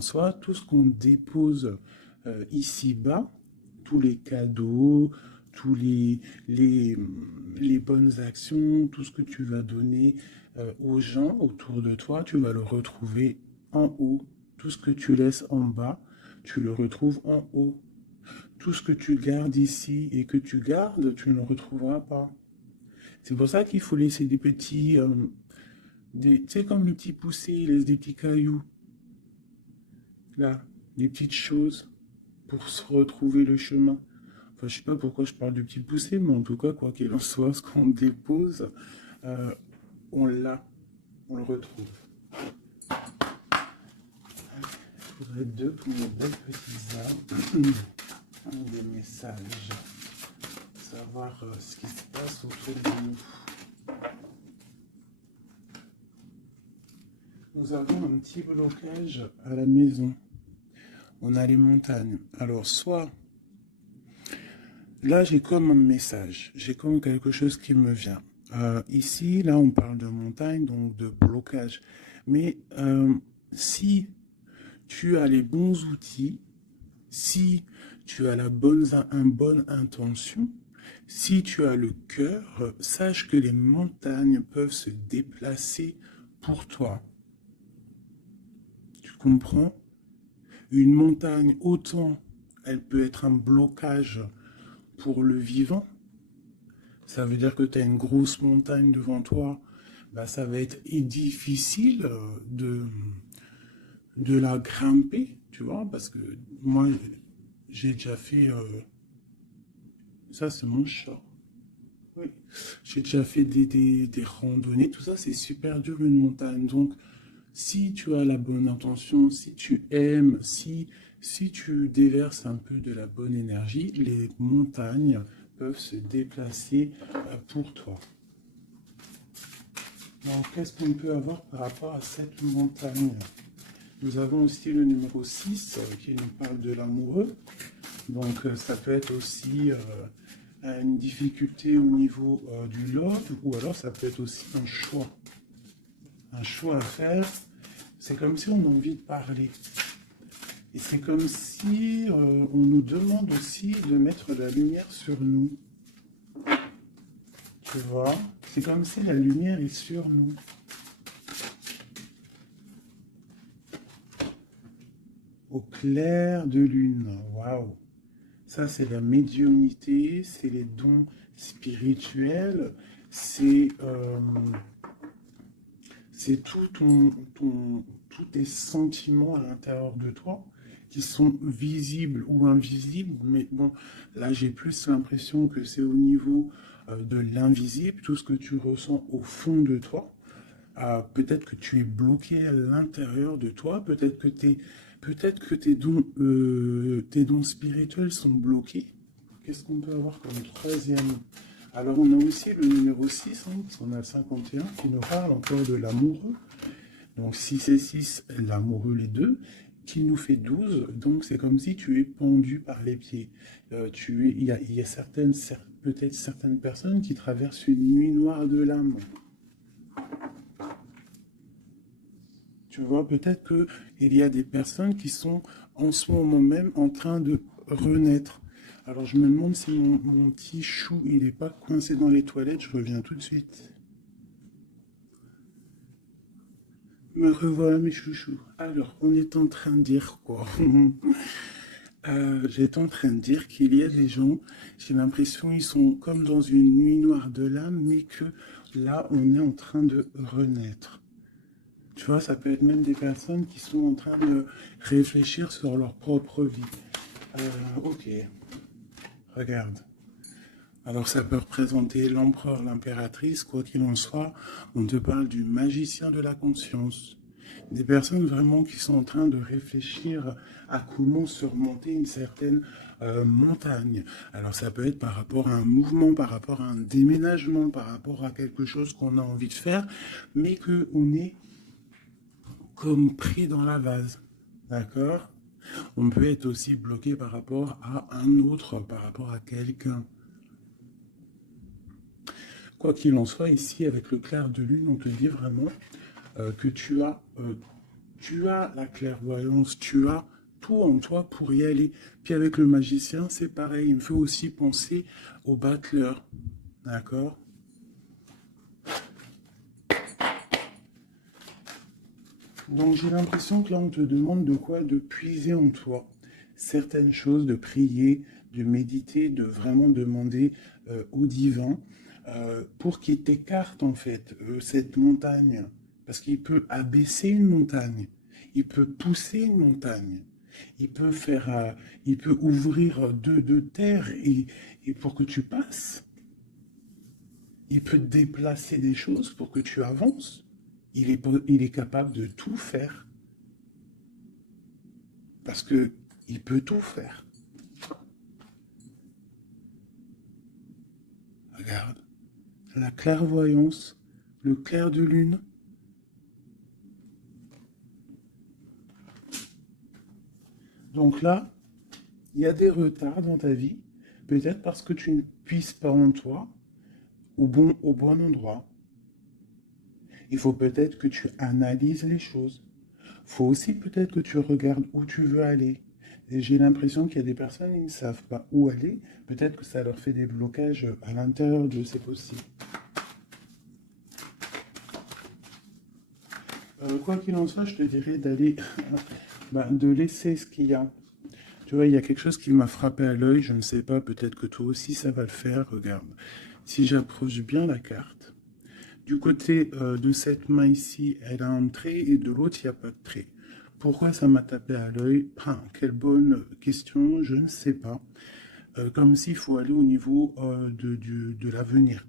Soit tout ce qu'on dépose ici-bas, tous les cadeaux, tous les bonnes actions, tout ce que tu vas donner aux gens autour de toi, tu vas le retrouver en haut. Tout ce que tu laisses en bas, tu le retrouves en haut. Tout ce que tu gardes ici et que tu gardes, tu ne le retrouveras pas. C'est pour ça qu'il faut laisser des petits, tu sais, comme le petit poussé, il laisse des petits cailloux, là, des petites choses pour se retrouver le chemin. Enfin, je sais pas pourquoi je parle de petits poussés, mais en tout cas, quoi qu'il en soit, ce qu'on dépose, euh, on l'a, on le retrouve. Il faudrait deux pour mes belles petites âmes. Des messages, savoir ce qui se passe autour de nous. Nous avons un petit blocage à la maison. On a les montagnes. Alors, soit, là, j'ai comme un message, j'ai comme quelque chose qui me vient. Ici, là, on parle de montagne, donc de blocage. Mais si tu as les bons outils, si tu as une bonne intention, si tu as le cœur, sache que les montagnes peuvent se déplacer pour toi. Tu comprends? Une montagne, autant elle peut être un blocage pour le vivant. Ça veut dire que tu as une grosse montagne devant toi. Bah, ça va être difficile de la grimper, tu vois, parce que moi, j'ai déjà fait... ça, c'est mon chat. Oui. J'ai déjà fait des randonnées, tout ça, c'est super dur une montagne. Donc, si tu as la bonne intention, si tu aimes, si tu déverses un peu de la bonne énergie, les montagnes peuvent se déplacer pour toi. Donc, qu'est-ce qu'on peut avoir par rapport à cette montagne? Nous avons aussi le numéro 6 qui nous parle de l'amoureux. Donc, ça peut être aussi une difficulté au niveau du love, ou alors ça peut être aussi un choix. Un choix à faire. C'est comme si on a envie de parler. Et c'est comme si on nous demande aussi de mettre la lumière sur nous. Tu vois? C'est comme si la lumière est sur nous. Au clair de lune. Waouh! Ça, c'est la médiumnité, c'est les dons spirituels, c'est tous tes sentiments à l'intérieur de toi qui sont visibles ou invisibles. Mais bon, là, j'ai plus l'impression que c'est au niveau de l'invisible, tout ce que tu ressens au fond de toi. Peut-être que tu es bloqué à l'intérieur de toi, peut-être que tes dons spirituels sont bloqués. Qu'est-ce qu'on peut avoir comme troisième? Alors on a aussi le numéro 6, hein, parce qu'on a le 51 qui nous parle encore de l'amoureux. Donc 6 et 6, l'amoureux les deux, qui nous fait 12. Donc c'est comme si tu es pendu par les pieds. Il y a peut-être certaines personnes qui traversent une nuit noire de l'âme. Tu vois, peut-être qu'il y a des personnes qui sont en ce moment même en train de renaître. Alors je me demande si mon petit chou, il n'est pas coincé dans les toilettes, je reviens tout de suite. Me revoilà mes chouchous. Alors, on est en train de dire quoi? J'étais en train de dire qu'il y a des gens, j'ai l'impression ils sont comme dans une nuit noire de l'âme, mais que là, on est en train de renaître. Tu vois, ça peut être même des personnes qui sont en train de réfléchir sur leur propre vie. Ok, regarde. Alors ça peut représenter l'empereur, l'impératrice, quoi qu'il en soit. On te parle du magicien de la conscience. Des personnes vraiment qui sont en train de réfléchir à comment surmonter une certaine montagne. Alors ça peut être par rapport à un mouvement, par rapport à un déménagement, par rapport à quelque chose qu'on a envie de faire, mais qu'on est comme pris dans la vase. D'accord? On peut être aussi bloqué par rapport à un autre, par rapport à quelqu'un. Quoi qu'il en soit, ici, avec le clair de lune, on te dit vraiment que tu as Tu as la clairvoyance, tu as tout en toi pour y aller. Puis avec le magicien, c'est pareil. Il me fait aussi penser au battleur. D'accord? Donc j'ai l'impression que là, on te demande de quoi? De puiser en toi certaines choses, de prier, de méditer, de vraiment demander au divin pour qu'il t'écarte en fait cette montagne. Parce qu'il peut abaisser une montagne, il peut pousser une montagne, il peut ouvrir deux terres et pour que tu passes. Il peut déplacer des choses pour que tu avances. Il est capable de tout faire. Parce que il peut tout faire. Regarde. La clairvoyance, le clair de lune. Donc là, il y a des retards dans ta vie. Peut-être parce que tu ne puisses pas en toi au bon endroit. Il faut peut-être que tu analyses les choses. Il faut aussi peut-être que tu regardes où tu veux aller. Et j'ai l'impression qu'il y a des personnes qui ne savent pas où aller. Peut-être que ça leur fait des blocages à l'intérieur de c'est possible. Quoi qu'il en soit, je te dirais d'aller, de laisser ce qu'il y a. Tu vois, il y a quelque chose qui m'a frappé à l'œil, je ne sais pas, peut-être que toi aussi ça va le faire, regarde. Si j'approche bien la carte, du côté de cette main ici, elle a un trait et de l'autre, il n'y a pas de trait. Pourquoi ça m'a tapé à l'œil? Quelle bonne question, je ne sais pas. Comme s'il faut aller au niveau de l'avenir.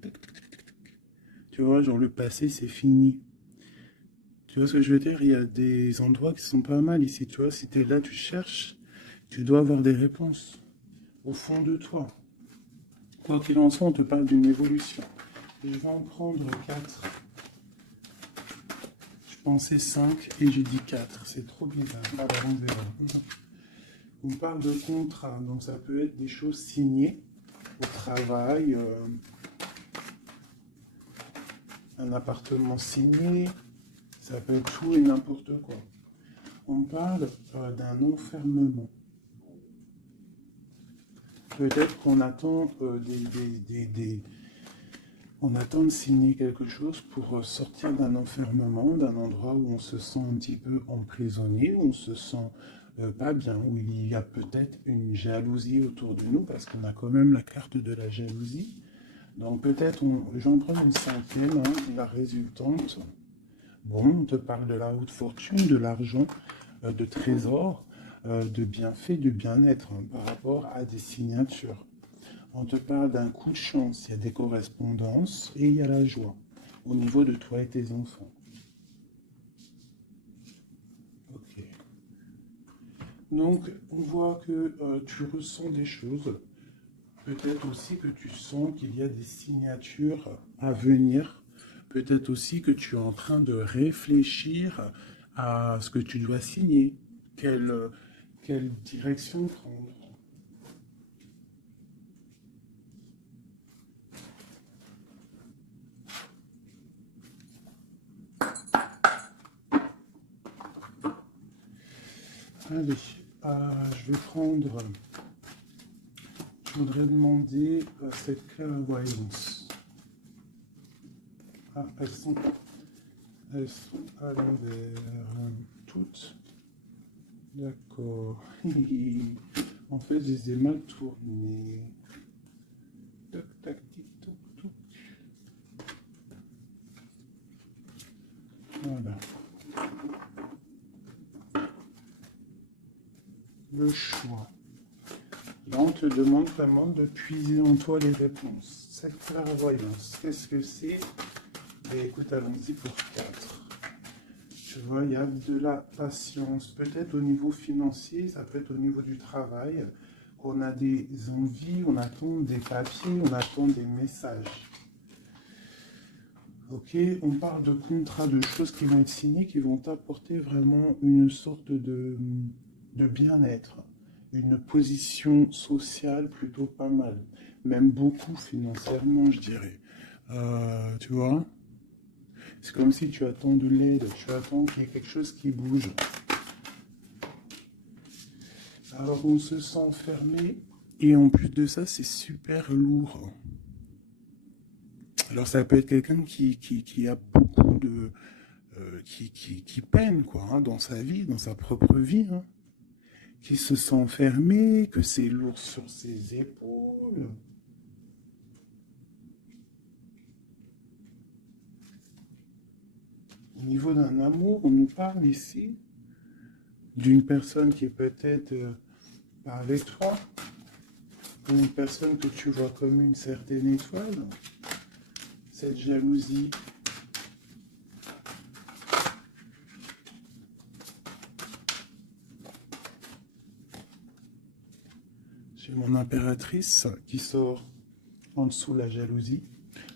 Tu vois, genre le passé, c'est fini. Tu vois ce que je veux dire? Il y a des endroits qui sont pas mal ici. Tu vois, si tu es là, tu cherches, tu dois avoir des réponses au fond de toi. Quoi qu'il en soit, on te parle d'une évolution. Je vais en prendre 4. Je pensais 5 et j'ai dit 4. C'est trop bizarre. Alors, on verra. On parle de contrat, donc ça peut être des choses signées au travail, un appartement signé, ça peut être tout et n'importe quoi. On parle d'un enfermement. Peut-être qu'on attend on attend de signer quelque chose pour sortir d'un enfermement, d'un endroit où on se sent un petit peu emprisonné, où on se sent pas bien, où il y a peut-être une jalousie autour de nous, parce qu'on a quand même la carte de la jalousie. Donc peut-être, j'en prends une cinquième, hein, la résultante. Bon, on te parle de la haute fortune, de l'argent, de trésors, de bienfaits, de bien-être hein, par rapport à des signatures. On te parle d'un coup de chance, il y a des correspondances et il y a la joie au niveau de toi et tes enfants. Ok. Donc, on voit que tu ressens des choses. Peut-être aussi que tu sens qu'il y a des signatures à venir. Peut-être aussi que tu es en train de réfléchir à ce que tu dois signer. Quelle direction prendre. Allez, je vais prendre. Je voudrais demander cette clairvoyance. Ah, elles sont à l'envers. Toutes. D'accord. En fait, je les ai mal tournées. Tac, tac, tic, toc, toc. Voilà. Le choix. Là, on te demande vraiment de puiser en toi les réponses. Cette clairvoyance, qu'est-ce que c'est? Écoute, allons-y pour 4. Tu vois, il y a de la patience. Peut-être au niveau financier, ça peut être au niveau du travail. On a des envies, on attend des papiers, on attend des messages. Ok, on parle de contrats, de choses qui vont être signées, qui vont apporter vraiment une sorte de bien-être, une position sociale plutôt pas mal, même beaucoup financièrement, je dirais. Tu vois? C'est comme si tu attends de l'aide, tu attends qu'il y ait quelque chose qui bouge. Alors on se sent fermé et en plus de ça, c'est super lourd. Alors ça peut être quelqu'un qui a beaucoup de... qui peine quoi, hein, dans sa vie, dans sa propre vie, hein, qui se sent fermé, que c'est lourd sur ses épaules. Au niveau d'un amour, on nous parle ici d'une personne qui est peut-être pas avec toi, une personne que tu vois comme une certaine étoile. Cette jalousie, j'ai mon impératrice qui sort en dessous la jalousie.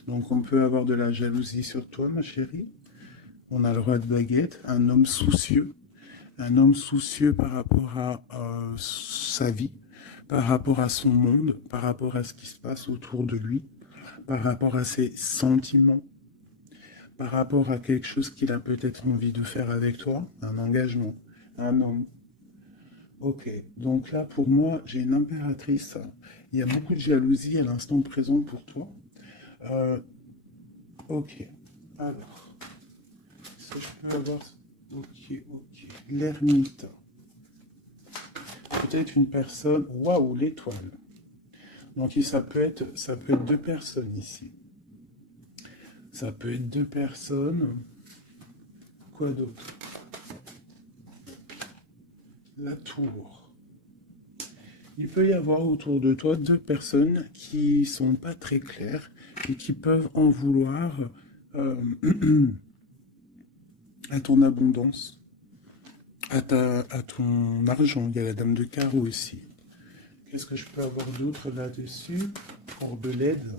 Donc on peut avoir de la jalousie sur toi, ma chérie. On a le roi de baguette, un homme soucieux. Un homme soucieux par rapport à sa vie, par rapport à son monde, par rapport à ce qui se passe autour de lui, par rapport à ses sentiments, par rapport à quelque chose qu'il a peut-être envie de faire avec toi, un engagement, un homme. Ok, donc là pour moi j'ai une impératrice, il y a beaucoup de jalousie à l'instant présent pour toi. Euh, ok, alors, est-ce que je peux avoir... Ok, ok, l'ermite. Peut-être une personne... Waouh, l'étoile. Donc ça peut être deux personnes ici. Ça peut être deux personnes. Quoi d'autre? La tour. Il peut y avoir autour de toi deux personnes qui sont pas très claires et qui peuvent en vouloir euh, à ton abondance, à ton argent. Il y a la dame de carreau aussi. Qu'est-ce que je peux avoir d'autre là-dessus pour de l'aide?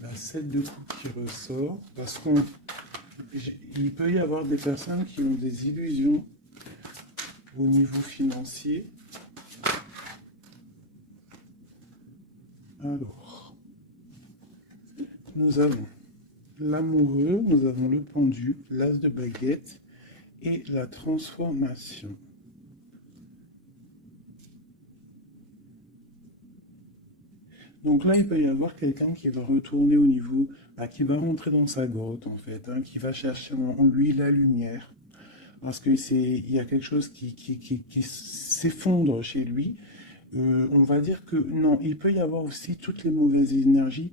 La 7 de coupe qui ressort, parce qu'il peut y avoir des personnes qui ont des illusions au niveau financier. Alors, nous avons l'amoureux, nous avons le pendu, l'as de baguette et la transformation. Donc là, il peut y avoir quelqu'un qui va retourner au niveau, qui va rentrer dans sa grotte en fait, hein, qui va chercher en lui la lumière. Parce que il y a quelque chose qui s'effondre chez lui. On va dire que non, il peut y avoir aussi toutes les mauvaises énergies,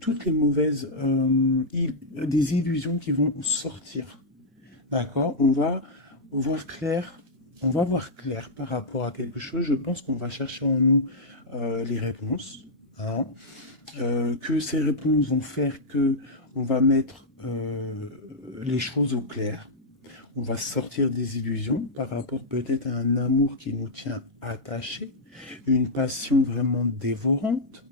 toutes les mauvaises des illusions qui vont sortir. D'accord? Voir clair. On va voir clair par rapport à quelque chose. Je pense qu'on va chercher en nous les réponses. Hein. Que ces réponses vont faire que on va mettre les choses au clair. On va sortir des illusions par rapport peut-être à un amour qui nous tient attachés, une passion vraiment dévorante,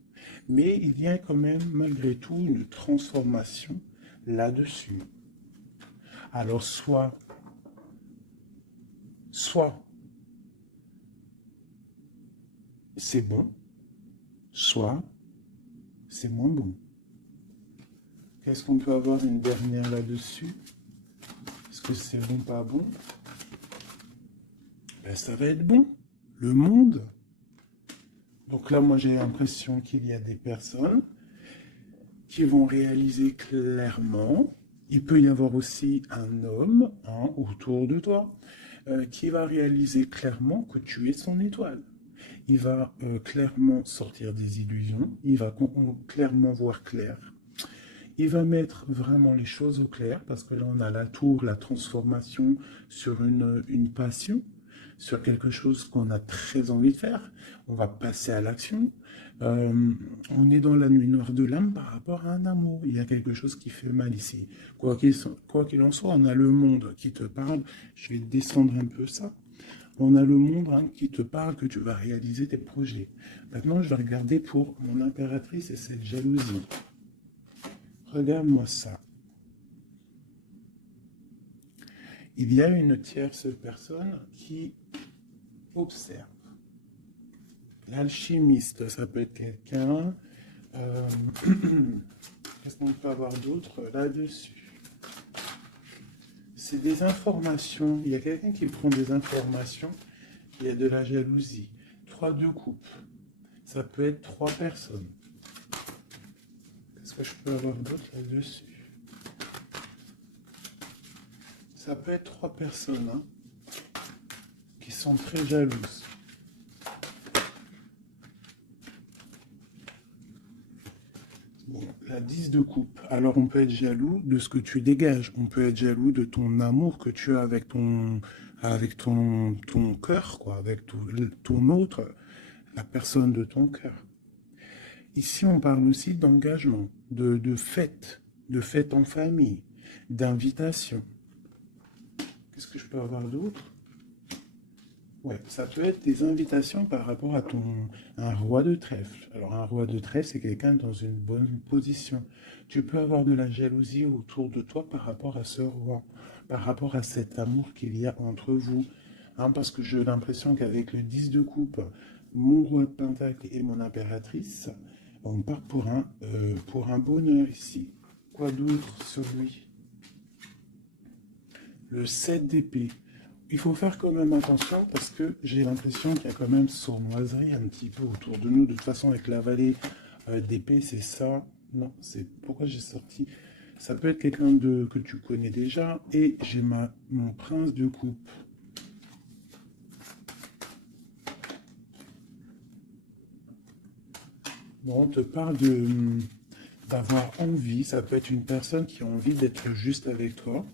mais il y a quand même malgré tout une transformation là-dessus. Alors soit c'est bon, soit c'est moins bon. Qu'est-ce qu'on peut avoir une dernière là-dessus? Est-ce que c'est bon, pas bon? Ben, ça va être bon. Le monde. Donc là, moi, j'ai l'impression qu'il y a des personnes qui vont réaliser clairement. Il peut y avoir aussi un homme hein, autour de toi qui va réaliser clairement que tu es son étoile. Il va clairement sortir des illusions. Il va clairement voir clair. Il va mettre vraiment les choses au clair parce que là on a la tour, la transformation sur une passion, sur quelque chose qu'on a très envie de faire. On va passer à l'action. On est dans la nuit noire de l'âme par rapport à un amour. Il y a quelque chose qui fait mal ici. Quoi qu'il en soit, on a le monde qui te parle. Je vais descendre un peu ça. On a le monde hein, qui te parle que tu vas réaliser tes projets. Maintenant, je vais regarder pour mon impératrice et cette jalousie. Regarde-moi ça. Il y a une tierce personne qui observe. L'alchimiste, ça peut être quelqu'un. euh, Qu'est-ce qu'on peut avoir d'autre là-dessus? C'est des informations. Il y a quelqu'un qui prend des informations. Il y a de la jalousie. 3 de coupe. Ça peut être 3 personnes. Qu'est-ce que je peux avoir d'autre là-dessus? Ça peut être 3 personnes hein, qui sont très jalouses. Bon, la 10 de coupe. Alors on peut être jaloux de ce que tu dégages. On peut être jaloux de ton amour que tu as avec ton cœur, quoi, avec ton autre, la personne de ton cœur. Ici, on parle aussi d'engagement, de fête en famille, d'invitation. Qu'est-ce que je peux avoir d'autre? Ouais, ça peut être des invitations par rapport à un roi de trèfle. Alors, un roi de trèfle, c'est quelqu'un dans une bonne position. Tu peux avoir de la jalousie autour de toi par rapport à ce roi, par rapport à cet amour qu'il y a entre vous. Hein, parce que j'ai l'impression qu'avec le 10 de coupe, mon roi de pentacle et mon impératrice, on part pour un bonheur ici. Quoi d'autre sur lui? Le 7 d'épée. Il faut faire quand même attention parce que j'ai l'impression qu'il y a quand même sournoiserie un petit peu autour de nous. De toute façon, avec la vallée d'épée, c'est ça. Non, c'est pourquoi j'ai sorti. Ça peut être quelqu'un que tu connais déjà. Et j'ai mon prince de coupe. Bon, on te parle d'avoir envie. Ça peut être une personne qui a envie d'être juste avec toi.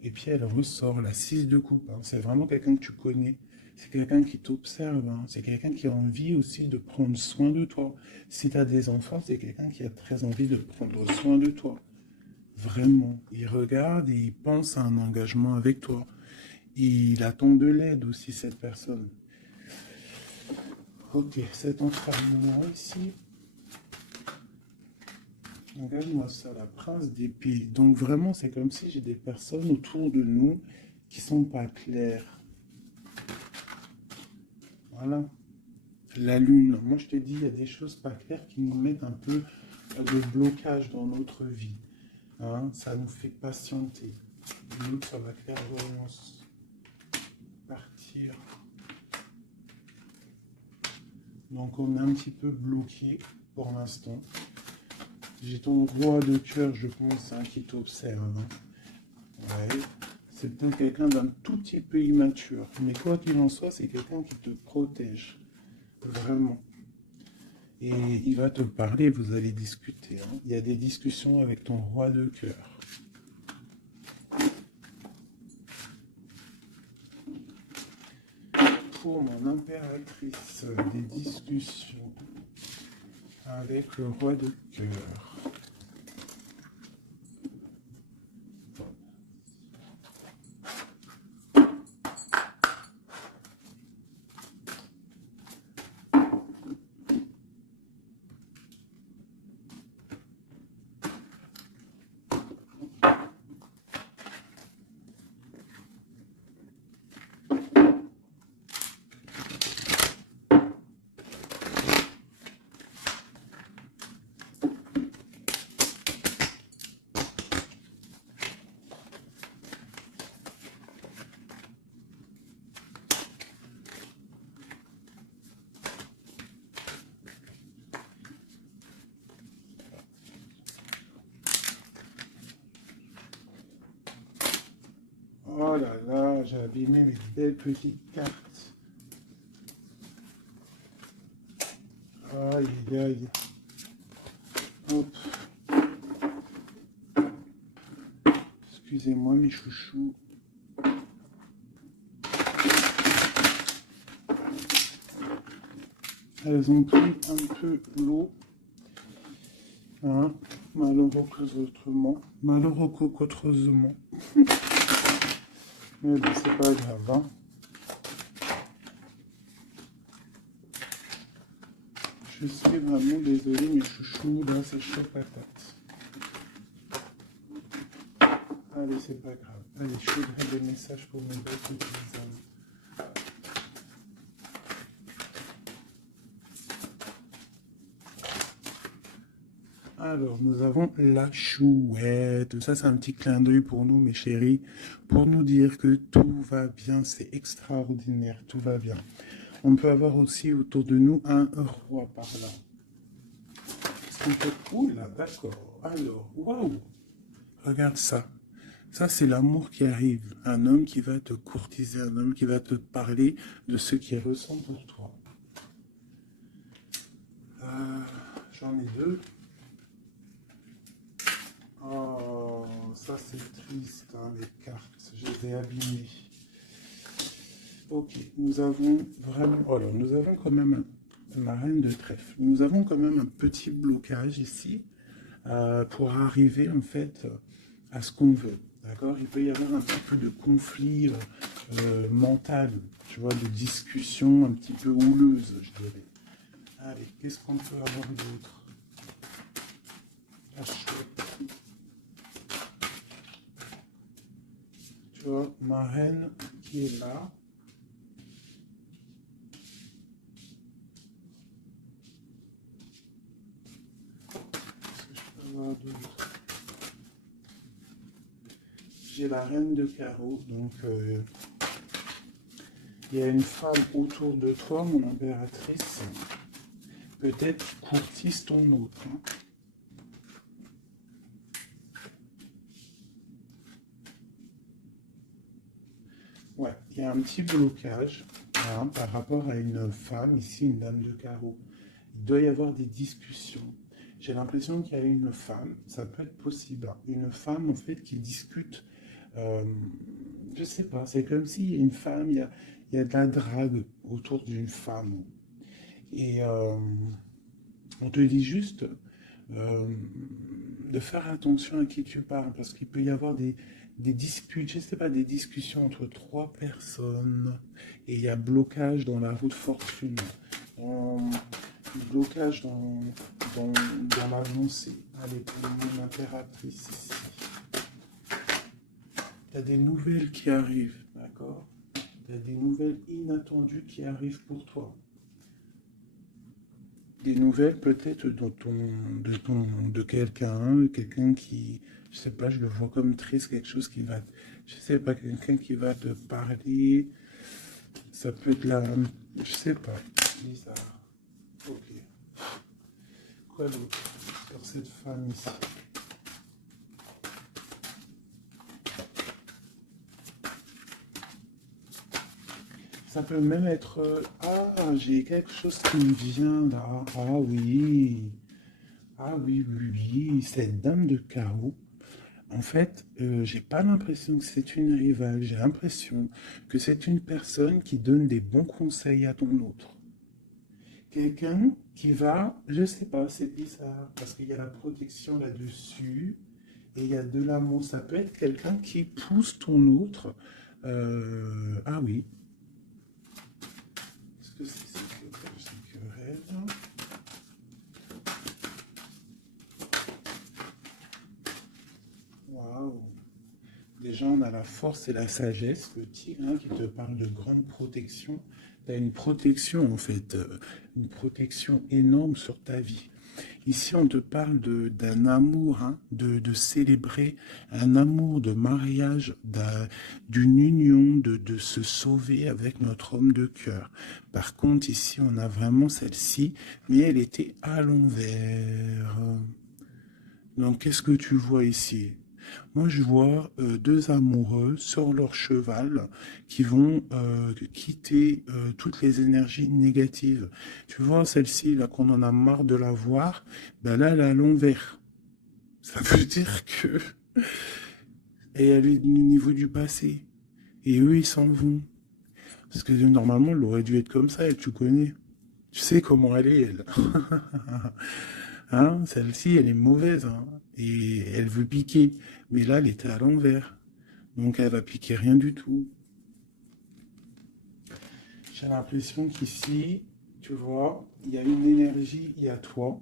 Et puis elle ressort la 6 de coupe. Hein. C'est vraiment quelqu'un que tu connais. C'est quelqu'un qui t'observe. Hein. C'est quelqu'un qui a envie aussi de prendre soin de toi. Si tu as des enfants, c'est quelqu'un qui a très envie de prendre soin de toi. Vraiment. Il regarde et il pense à un engagement avec toi. Il attend de l'aide aussi, cette personne. Ok, c'est ton numéro ici. Regarde-moi ça, la prince d'épée. Donc vraiment, c'est comme si j'ai des personnes autour de nous qui sont pas claires. Voilà. La lune. Moi, je te dis, il y a des choses pas claires qui nous mettent un peu de blocage dans notre vie. Hein, ça nous fait patienter. Nous, ça va clairvoyance. Partir. Donc, on est un petit peu bloqué pour l'instant. J'ai ton roi de cœur, je pense, hein, qui t'observe. Hein. Ouais. C'est peut-être quelqu'un d'un tout petit peu immature. Mais quoi qu'il en soit, c'est quelqu'un qui te protège. Vraiment. Et il va te parler, vous allez discuter. Hein. Il y a des discussions avec ton roi de cœur. Pour mon impératrice, des discussions avec le roi de cœur. Oh là là, j'ai abîmé mes belles petites cartes. Aïe, aïe, aïe. Hop. Excusez-moi mes chouchous. Elles ont pris un peu l'eau. Hein, malheureusement. Malheureusement. Mais bon, c'est pas grave. Hein. Je suis vraiment désolé, mes chouchous. Là, c'est chaud patate. Allez, c'est pas grave. Allez, je voudrais des messages pour mes belles petites âmes. Alors, nous avons la chouette. Ça, c'est un petit clin d'œil pour nous, mes chéris, pour nous dire que tout va bien, c'est extraordinaire, tout va bien. On peut avoir aussi autour de nous un roi par là. Qu'est-ce qu'on peut... Ouh là, d'accord. Alors, waouh! Regarde ça. Ça, c'est l'amour qui arrive. Un homme qui va te courtiser, un homme qui va te parler de ce qu'il ressent pour toi. J'en ai deux. Oh, ça c'est triste, hein, les cartes. Je les ai abîmées. Ok, nous avons vraiment... Oh là, nous avons quand même la reine de trèfle. Nous avons quand même un petit blocage ici pour arriver en fait à ce qu'on veut. D'accord? Il peut y avoir un petit peu de conflit mental, tu vois, de discussion un petit peu houleuse, je dirais. Allez, qu'est-ce qu'on peut avoir d'autre? La chouette. Tu vois, ma reine qui est là. Qu'est-ce que je peux avoir d'autre? J'ai la reine de carreau, donc il y a une femme autour de toi, mon impératrice. Peut-être courtise ton autre. Hein. Ouais, il y a un petit blocage hein, par rapport à une femme, ici une dame de carreau. Il doit y avoir des discussions. J'ai l'impression qu'il y a une femme, ça peut être possible, hein, une femme en fait qui discute, je sais pas, c'est comme s'il y a une femme, il y a de la drague autour d'une femme. Et on te dit juste euh, de faire attention à qui tu parles, parce qu'il peut y avoir des disputes, je sais pas, des discussions entre trois personnes, et il y a blocage dans la route fortune, blocage dans l'avancée. Allez, pour mon impératrice ici. Il y a des nouvelles qui arrivent, d'accord? Il y a des nouvelles inattendues qui arrivent pour toi. Des nouvelles peut-être de quelqu'un qui, je sais pas, je le vois comme triste, quelque chose qui va, je sais pas, quelqu'un qui va te parler, ça peut être là, je sais pas, bizarre. Ok. Quoi d'autre sur cette femme ici? Ça peut même être, ah, j'ai quelque chose qui me vient là, ah oui. Ah oui, oui, oui, cette dame de carreau, en fait, j'ai pas l'impression que c'est une rivale, j'ai l'impression que c'est une personne qui donne des bons conseils à ton autre. Quelqu'un qui va, je sais pas, c'est bizarre, parce qu'il y a la protection là-dessus, et il y a de l'amour. Ça peut être quelqu'un qui pousse ton autre. Ah oui. Est-ce que c'est querelle? Waouh. Déjà, on a la force et la sagesse, le tigre, hein, qui te parle de grande protection. Tu as une protection, en fait, une protection énorme sur ta vie. Ici, on te parle d'un amour, hein, de célébrer un amour de mariage, d'une union, de se sauver avec notre homme de cœur. Par contre, ici, on a vraiment celle-ci, mais elle était à l'envers. Donc, qu'est-ce que tu vois ici? Moi, je vois deux amoureux sur leur cheval qui vont quitter toutes les énergies négatives. Tu vois, celle-ci, là, qu'on en a marre de la voir, ben là, elle est à l'envers. Ça veut dire que... Et elle est au niveau du passé. Et eux, ils s'en vont. Parce que normalement, elle aurait dû être comme ça, elle, tu connais. Tu sais comment elle est, elle. Hein, celle-ci, elle est mauvaise, hein, et elle veut piquer. Mais là, elle était à l'envers. Donc, elle va piquer rien du tout. J'ai l'impression qu'ici, tu vois, il y a une énergie, il y a toi.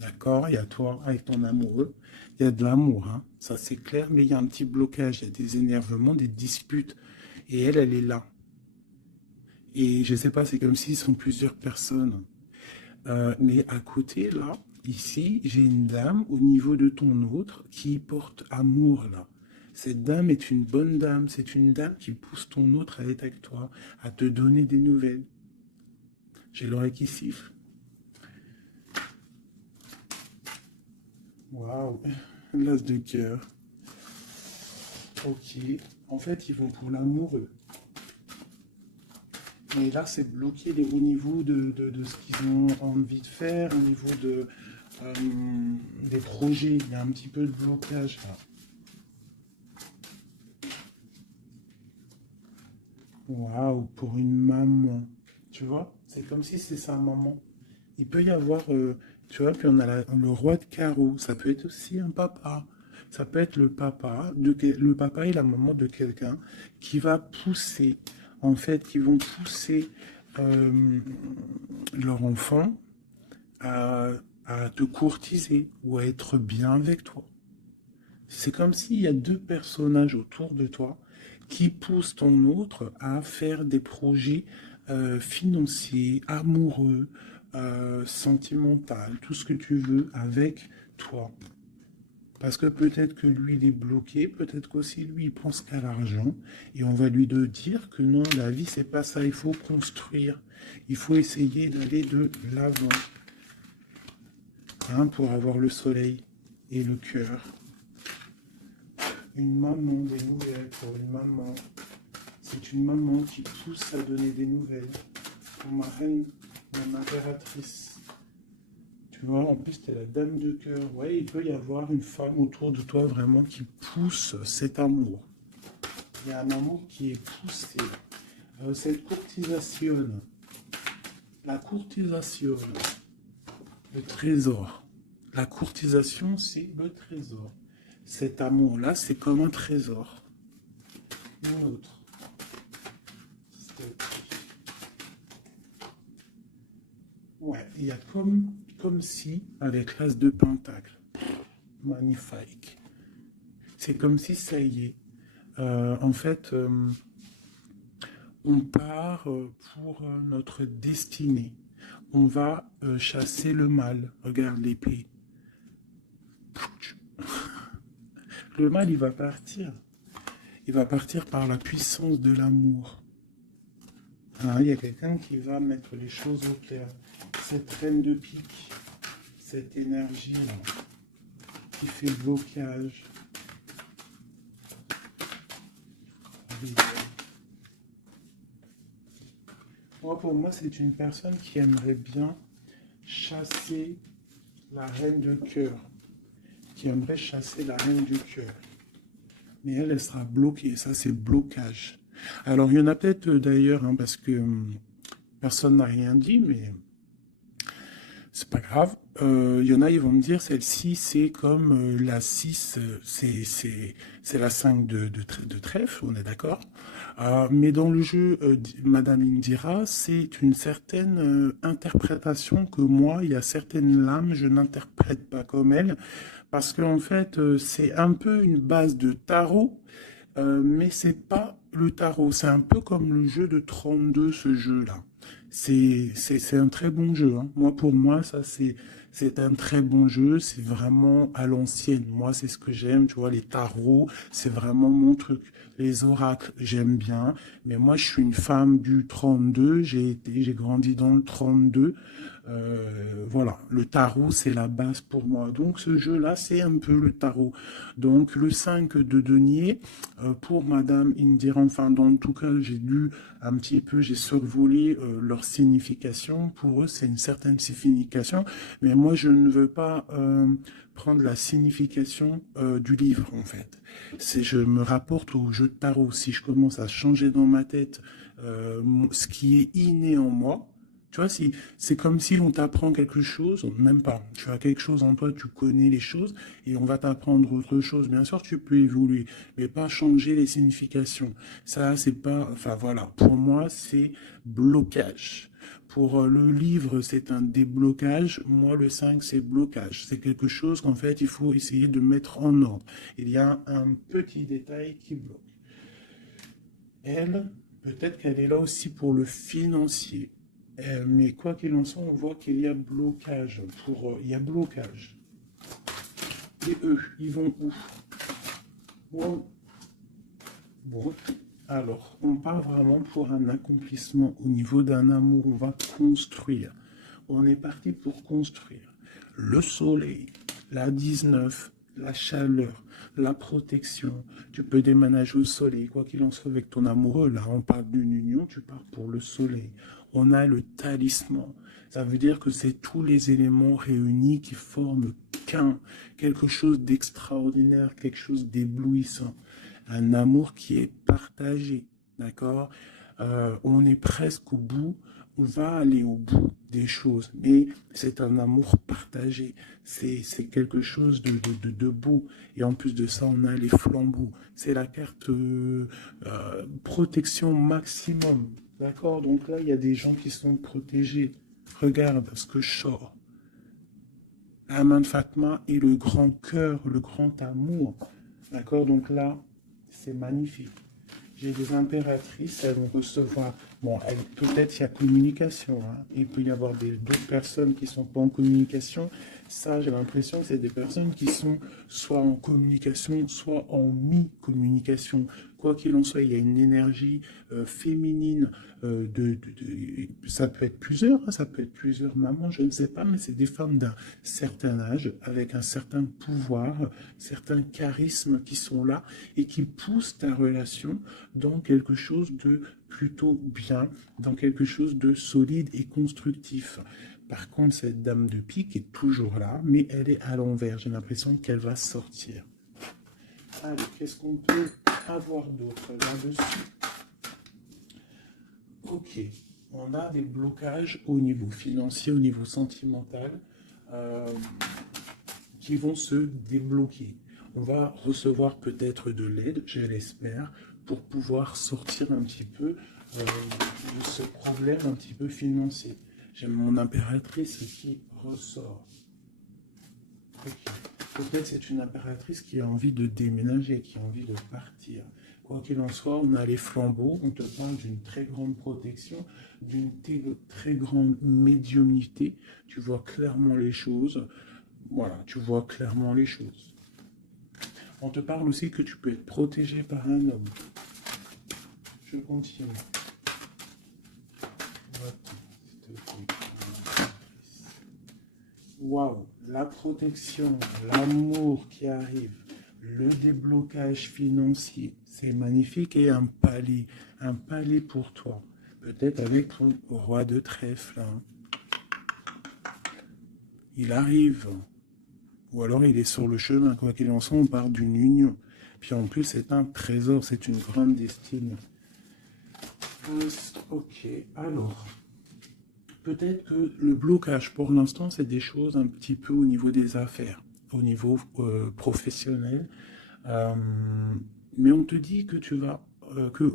D'accord? Il y a toi avec ton amoureux. Il y a de l'amour, hein. Ça, c'est clair, mais il y a un petit blocage. Il y a des énervements, des disputes. Et elle, elle est là. Et je sais pas, c'est comme s'ils sont plusieurs personnes. Mais à côté, là, Ici, j'ai une dame au niveau de ton autre qui porte amour là. Cette dame est une bonne dame, c'est une dame qui pousse ton autre à être avec toi, à te donner des nouvelles. J'ai l'oreille qui siffle. Waouh, l'as de cœur. Ok, en fait, ils vont pour l'amour, eux. Mais là, c'est bloqué au niveau de ce qu'ils ont envie de faire, au niveau euh, des projets. Il y a un petit peu de blocage là. Waouh, pour une maman. Tu vois, c'est comme si c'est sa maman. Il peut y avoir, tu vois, puis on a le roi de carreau. Ça peut être aussi un papa. Ça peut être le papa, le papa et la maman de quelqu'un qui va pousser, en fait, qui vont pousser euh, leur enfant à, à te courtiser ou à être bien avec toi. C'est comme s'il y a deux personnages autour de toi qui poussent ton autre à faire des projets financiers, amoureux, sentimentaux, tout ce que tu veux avec toi. Parce que peut-être que lui, il est bloqué, peut-être qu'aussi lui, il pense qu'à l'argent. Et on va lui dire que non, la vie, c'est pas ça. Il faut construire. Il faut essayer d'aller de l'avant, hein, pour avoir le soleil et le cœur. Une maman, des nouvelles pour une maman. C'est une maman qui pousse à donner des nouvelles. Pour ma reine, mon impératrice. Tu vois, en plus, tu es la dame de cœur. Ouais, il peut y avoir une femme autour de toi vraiment qui pousse cet amour. Il y a un amour qui est poussé. Cette courtisation, la courtisation, le trésor. La courtisation, c'est le trésor. Cet amour-là, c'est comme un trésor. Une autre. Ouais, il y a comme si, avec l'as de pentacle, magnifique. C'est comme si ça y est. En fait, on part pour notre destinée. On va chasser le mal. Regarde l'épée. Le mal, il va partir. Il va partir par la puissance de l'amour. Hein, il y a quelqu'un qui va mettre les choses au clair. Cette reine de pique, cette énergie-là, qui fait blocage. Moi, pour moi, c'est une personne qui aimerait bien chasser la reine de cœur. Qui aimerait chasser la reine du cœur. Mais elle, elle sera bloquée. Ça, c'est blocage. Alors, il y en a peut-être d'ailleurs, hein, parce que personne n'a rien dit, mais c'est pas grave. Il y en a, ils vont me dire, celle-ci, c'est comme la 6, c'est la 5 de trèfle, on est d'accord. Mais dans le jeu, Madame Indira, c'est une certaine interprétation que moi, il y a certaines lames, je n'interprète pas comme elle, parce qu'en fait, c'est un peu une base de tarot, mais c'est pas le tarot. C'est un peu comme le jeu de 32, ce jeu-là. C'est un très bon jeu, hein. Moi, pour moi, ça, c'est un très bon jeu. C'est vraiment à l'ancienne. Moi, c'est ce que j'aime. Tu vois, les tarots, c'est vraiment mon truc. Les oracles, j'aime bien. Mais moi, je suis une femme du 32. J'ai grandi dans le 32. Voilà, le tarot, c'est la base pour moi. Donc, ce jeu-là, c'est un peu le tarot. Donc, le 5 de denier, pour Madame Indira, enfin, dans tout cas, j'ai lu un petit peu, j'ai survolé leur signification. Pour eux, c'est une certaine signification, mais moi, je ne veux pas prendre la signification du livre, en fait. Je me rapporte au jeu de tarot. Si je commence à changer dans ma tête ce qui est inné en moi, tu vois, si, c'est comme si on t'apprend quelque chose, même pas. Tu as quelque chose en toi, tu connais les choses, et on va t'apprendre autre chose. Bien sûr, tu peux évoluer, mais pas changer les significations. Ça, c'est pas, enfin voilà. Pour moi, c'est blocage. Pour le livre, c'est un déblocage. Moi, le 5, c'est blocage. C'est quelque chose qu'en fait, il faut essayer de mettre en ordre. Il y a un petit détail qui bloque. Elle, peut-être qu'elle est là aussi pour le financier. Mais quoi qu'il en soit, on voit qu'il y a blocage. Il y a blocage. Et eux, ils vont où? Bon, bon. Alors, on part vraiment pour un accomplissement au niveau d'un amour. On va construire. On est parti pour construire. Le soleil, la 19, la chaleur, la protection. Tu peux déménager au soleil, quoi qu'il en soit avec ton amoureux. Là, on parle d'une union, tu pars pour le soleil. On a le talisman. Ça veut dire que c'est tous les éléments réunis qui forment quelque chose d'extraordinaire, quelque chose d'éblouissant. Un amour qui est partagé, d'accord? On est presque au bout, on va aller au bout des choses, mais c'est un amour partagé, c'est quelque chose de beau. Et en plus de ça, on a les flambeaux. C'est la carte protection maximum, d'accord? Donc là, il y a des gens qui sont protégés. Regarde ce que je sors. La main de Fatma et le grand cœur, le grand amour. D'accord? Donc là, c'est magnifique. J'ai des impératrices, elles vont recevoir. Bon, peut-être il y a communication. Hein. Il peut y avoir d'autres personnes qui ne sont pas en communication. Ça, j'ai l'impression que c'est des personnes qui sont soit en communication, soit en mi-communication. Quoi qu'il en soit, il y a une énergie féminine. Ça peut être plusieurs, hein, ça peut être plusieurs mamans, je ne sais pas, mais c'est des femmes d'un certain âge, avec un certain pouvoir, certains charismes qui sont là et qui poussent ta relation dans quelque chose de plutôt bien, dans quelque chose de solide et constructif. Par contre, cette dame de pique est toujours là, mais elle est à l'envers. J'ai l'impression qu'elle va sortir. Allez, qu'est-ce qu'on peut avoir d'autre là-dessus? Ok, on a des blocages au niveau financier, au niveau sentimental, euh, qui vont se débloquer. On va recevoir peut-être de l'aide, je l'espère, pour pouvoir sortir un petit peu de ce problème un petit peu financier. J'ai mon impératrice qui ressort. Okay. Peut-être c'est une impératrice qui a envie de déménager, qui a envie de partir. Quoi qu'il en soit, on a les flambeaux, on te parle d'une très grande protection, d'une très grande médiumnité. Tu vois clairement les choses. Voilà, tu vois clairement les choses. On te parle aussi que tu peux être protégé par un homme. Je continue. Waouh, la protection, l'amour qui arrive, le déblocage financier, c'est magnifique et un palais pour toi. Peut-être avec ton roi de trèfle. Hein. Il arrive, ou alors il est sur le chemin, quoi qu'il en soit, on part d'une union. Puis en plus, c'est un trésor, c'est une grande destinée. Ok, alors, peut-être que le blocage pour l'instant, c'est des choses un petit peu au niveau des affaires, au niveau professionnel. Mais on te dit que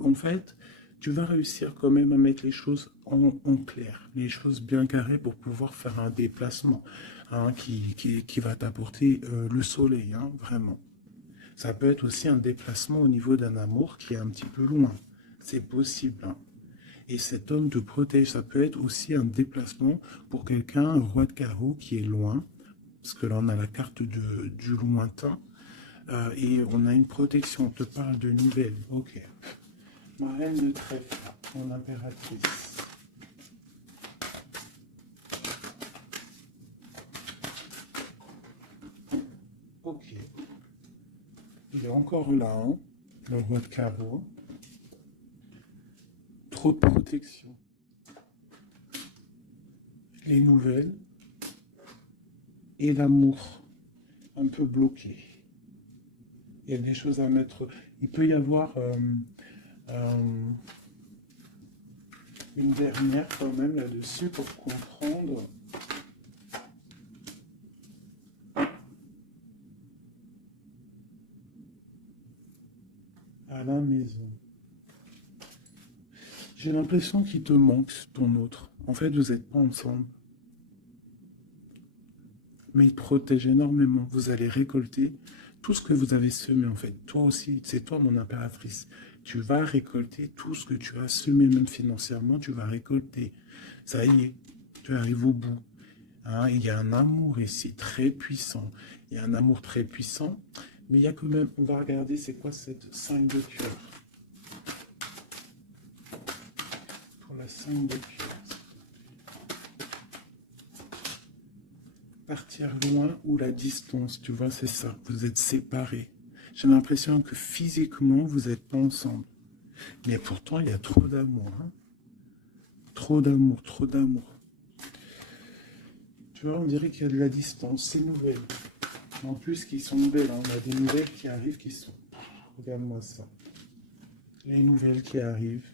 en fait, tu vas réussir quand même à mettre les choses en clair, les choses bien carrées pour pouvoir faire un déplacement hein, qui va t'apporter le soleil, hein, vraiment. Ça peut être aussi un déplacement au niveau d'un amour qui est un petit peu loin. C'est possible. Hein. Et cet homme te protège. Ça peut être aussi un déplacement pour quelqu'un, un roi de carreau qui est loin. Parce que là, on a la carte du lointain. Et on a une protection. On te parle de nouvelles. Ok. Ma reine de trèfle, mon impératrice. Ok. Il est encore là, hein, le roi de carreau. Trop de protection. Les nouvelles et l'amour un peu bloqué. Il y a des choses à mettre. Il peut y avoir une dernière quand même là-dessus pour comprendre. À la maison. J'ai l'impression qu'il te manque ton autre. En fait, vous n'êtes pas ensemble. Mais il te protège énormément. Vous allez récolter tout ce que vous avez semé, en fait. Toi aussi, c'est toi mon impératrice. Tu vas récolter tout ce que tu as semé, même financièrement, tu vas récolter. Ça y est, tu arrives au bout. Hein, il y a un amour ici très puissant. Il y a un amour très puissant, mais il y a quand même, on va regarder c'est quoi cette 5 de cœur. Pour la 5 de cœur. Partir loin ou la distance, tu vois, c'est ça. Vous êtes séparés. J'ai l'impression que physiquement, vous n'êtes pas ensemble. Mais pourtant, il y a trop d'amour. Hein. Trop d'amour, trop d'amour. Tu vois, on dirait qu'il y a de la distance. C'est nouvelle. En plus, qui sont belles. Hein. On a des nouvelles qui arrivent qui sont... Regarde-moi ça. Les nouvelles qui arrivent.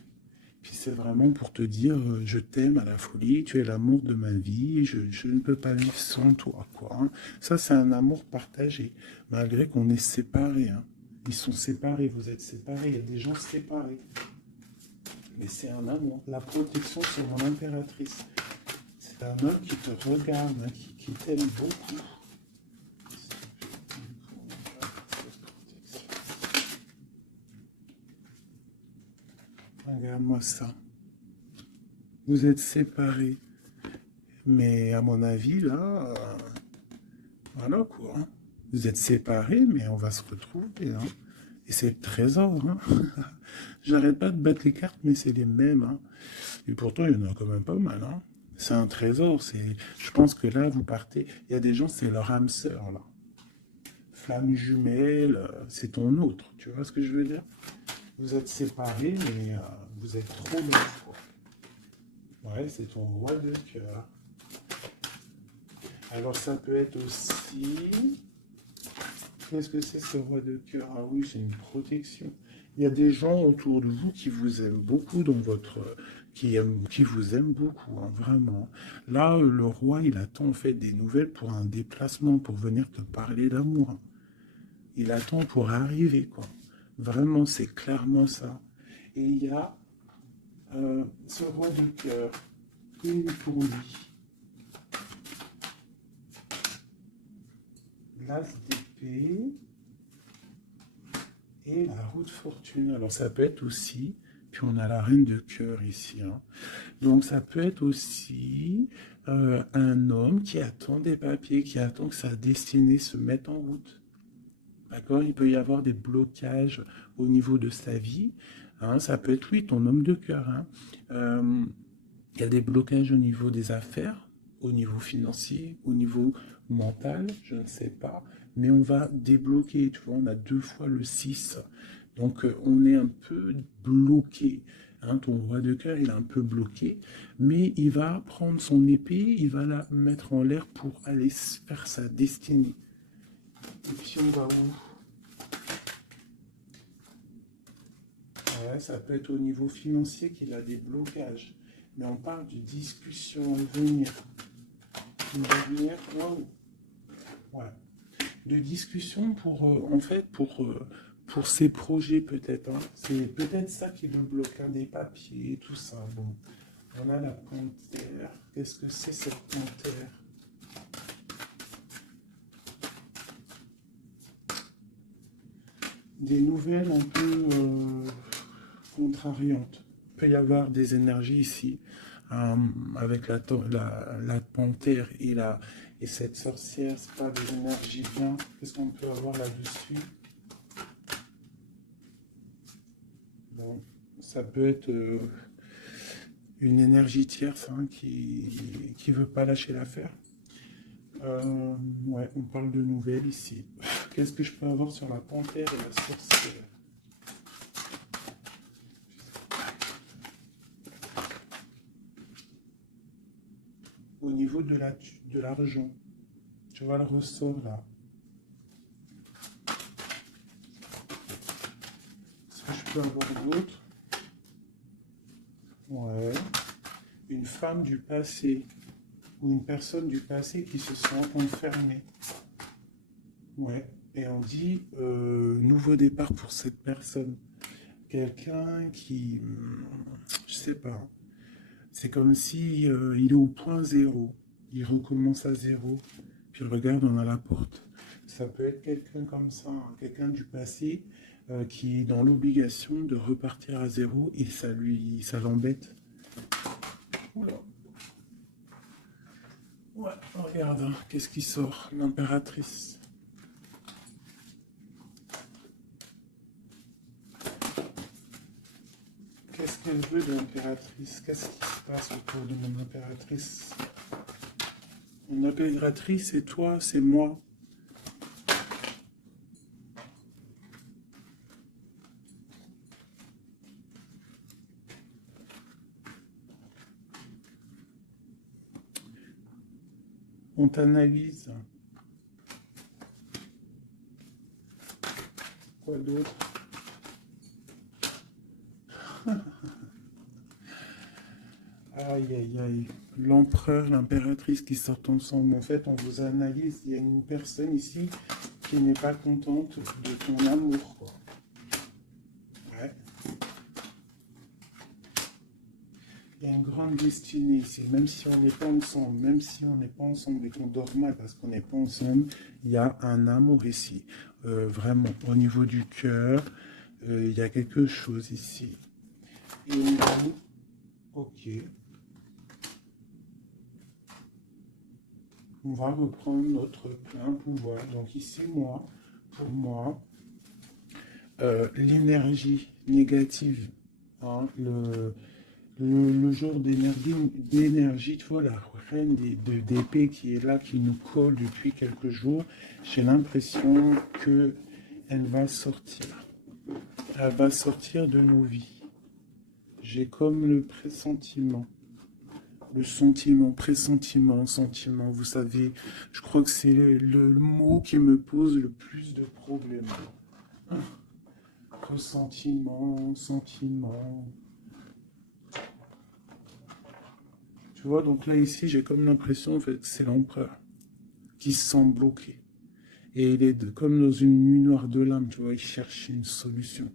Puis c'est vraiment pour te dire, je t'aime à la folie, tu es l'amour de ma vie, je ne peux pas vivre sans toi, quoi. Hein. Ça, c'est un amour partagé, malgré qu'on est séparés. Hein. Ils sont séparés, vous êtes séparés, il y a des gens séparés. Mais c'est un amour. La protection, c'est mon impératrice. C'est un homme qui te regarde, hein, qui t'aime beaucoup. Regarde-moi ça. Vous êtes séparés. Mais à mon avis, là, voilà quoi. Hein. Vous êtes séparés, mais on va se retrouver. Hein. Et c'est le trésor. Hein. J'arrête pas de battre les cartes, mais c'est les mêmes. Hein. Et pourtant, il y en a quand même pas mal. Hein. C'est un trésor. Je pense que là, vous partez. Il y a des gens, c'est leur âme sœur, là. Flamme jumelle, c'est ton autre. Tu vois ce que je veux dire? Vous êtes séparés, mais vous êtes trop loin. Ouais, c'est ton roi de cœur. Alors ça peut être aussi... Qu'est-ce que c'est ce roi de cœur? Ah oui, j'ai une protection. Il y a des gens autour de vous qui vous aiment beaucoup dans votre... qui vous aiment beaucoup, hein, vraiment. Là, le roi, il attend en fait des nouvelles pour un déplacement, pour venir te parler d'amour. Il attend pour arriver, quoi. Vraiment, c'est clairement ça. Et il y a ce roi de cœur, une pour lui. L'as d'épée et la roue de fortune. Alors ça peut être aussi, puis on a la reine de cœur ici. Hein. Donc ça peut être aussi un homme qui attend des papiers, qui attend que sa destinée se mette en route. D'accord? Il peut y avoir des blocages au niveau de sa vie. Hein. Ça peut être, oui, ton homme de cœur. Hein. Il y a des blocages au niveau des affaires, au niveau financier, au niveau mental, je ne sais pas. Mais on va débloquer, tu vois, on a 2 fois le 6. Donc on est un peu bloqué. Hein, ton roi de cœur, il est un peu bloqué. Mais il va prendre son épée, il va la mettre en l'air pour aller faire sa destinée. Et puis on va où? Ouais, ça peut être au niveau financier qu'il a des blocages. Mais on parle de discussion à venir. Une dernière, wow. Ouais. De discussion pour, en fait, pour ses projets peut-être. Hein. C'est peut-être ça qui veut bloquer des papiers, tout ça. Bon. On a la panthère. Qu'est-ce que c'est cette panthère? Des nouvelles un peu contrariantes. Il peut y avoir des énergies ici. Avec la panthère et cette sorcière, c'est pas des énergies bien. Qu'est-ce qu'on peut avoir là-dessus? Bon, ça peut être une énergie tierce hein, qui veut pas lâcher l'affaire. Ouais, on parle de nouvelles ici. Qu'est-ce que je peux avoir sur la panthère et la sorcière? Au niveau de l'argent, tu vois le ressort là. Est-ce que je peux avoir d'autres? Ouais. Une femme du passé ou une personne du passé qui se sent enfermée. Ouais. Et on dit nouveau départ pour cette personne. Quelqu'un qui, je sais pas. C'est comme si il est au point zéro. Il recommence à zéro. Puis regarde, on a la porte. Ça peut être quelqu'un comme ça, hein, quelqu'un du passé qui est dans l'obligation de repartir à zéro et ça l'embête. Oula. Ouais, regarde, hein, qu'est-ce qui sort? L'impératrice. Qu'est-ce qu'elle veut de l'impératrice? Qu'est-ce qui se passe autour de mon impératrice? Mon impératrice, c'est toi, c'est moi. On t'analyse. Quoi d'autre? Aïe, aïe, aïe. L'empereur, l'impératrice qui sortent ensemble. En fait, on vous analyse. Il y a une personne ici qui n'est pas contente de ton amour, quoi. Ouais. Il y a une grande destinée ici. Même si on n'est pas ensemble, même si on n'est pas ensemble et qu'on dort mal parce qu'on n'est pas ensemble, il y a un amour ici. Vraiment, au niveau du cœur, il y a quelque chose ici. Et au niveau... Ok. On va reprendre notre plein pouvoir. Donc ici, moi, pour moi, l'énergie négative, hein, le genre d'énergie, tu vois, la reine d'épée qui est là, qui nous colle depuis quelques jours, j'ai l'impression que elle va sortir. Elle va sortir de nos vies. J'ai comme le pressentiment. Le sentiment, pressentiment, sentiment, vous savez, je crois que c'est le mot qui me pose le plus de problèmes. Ressentiment, sentiment. Tu vois, donc là, ici, j'ai comme l'impression, en fait, que c'est l'empereur qui se sent bloqué. Et il est comme dans une nuit noire de l'âme, tu vois, il cherche une solution.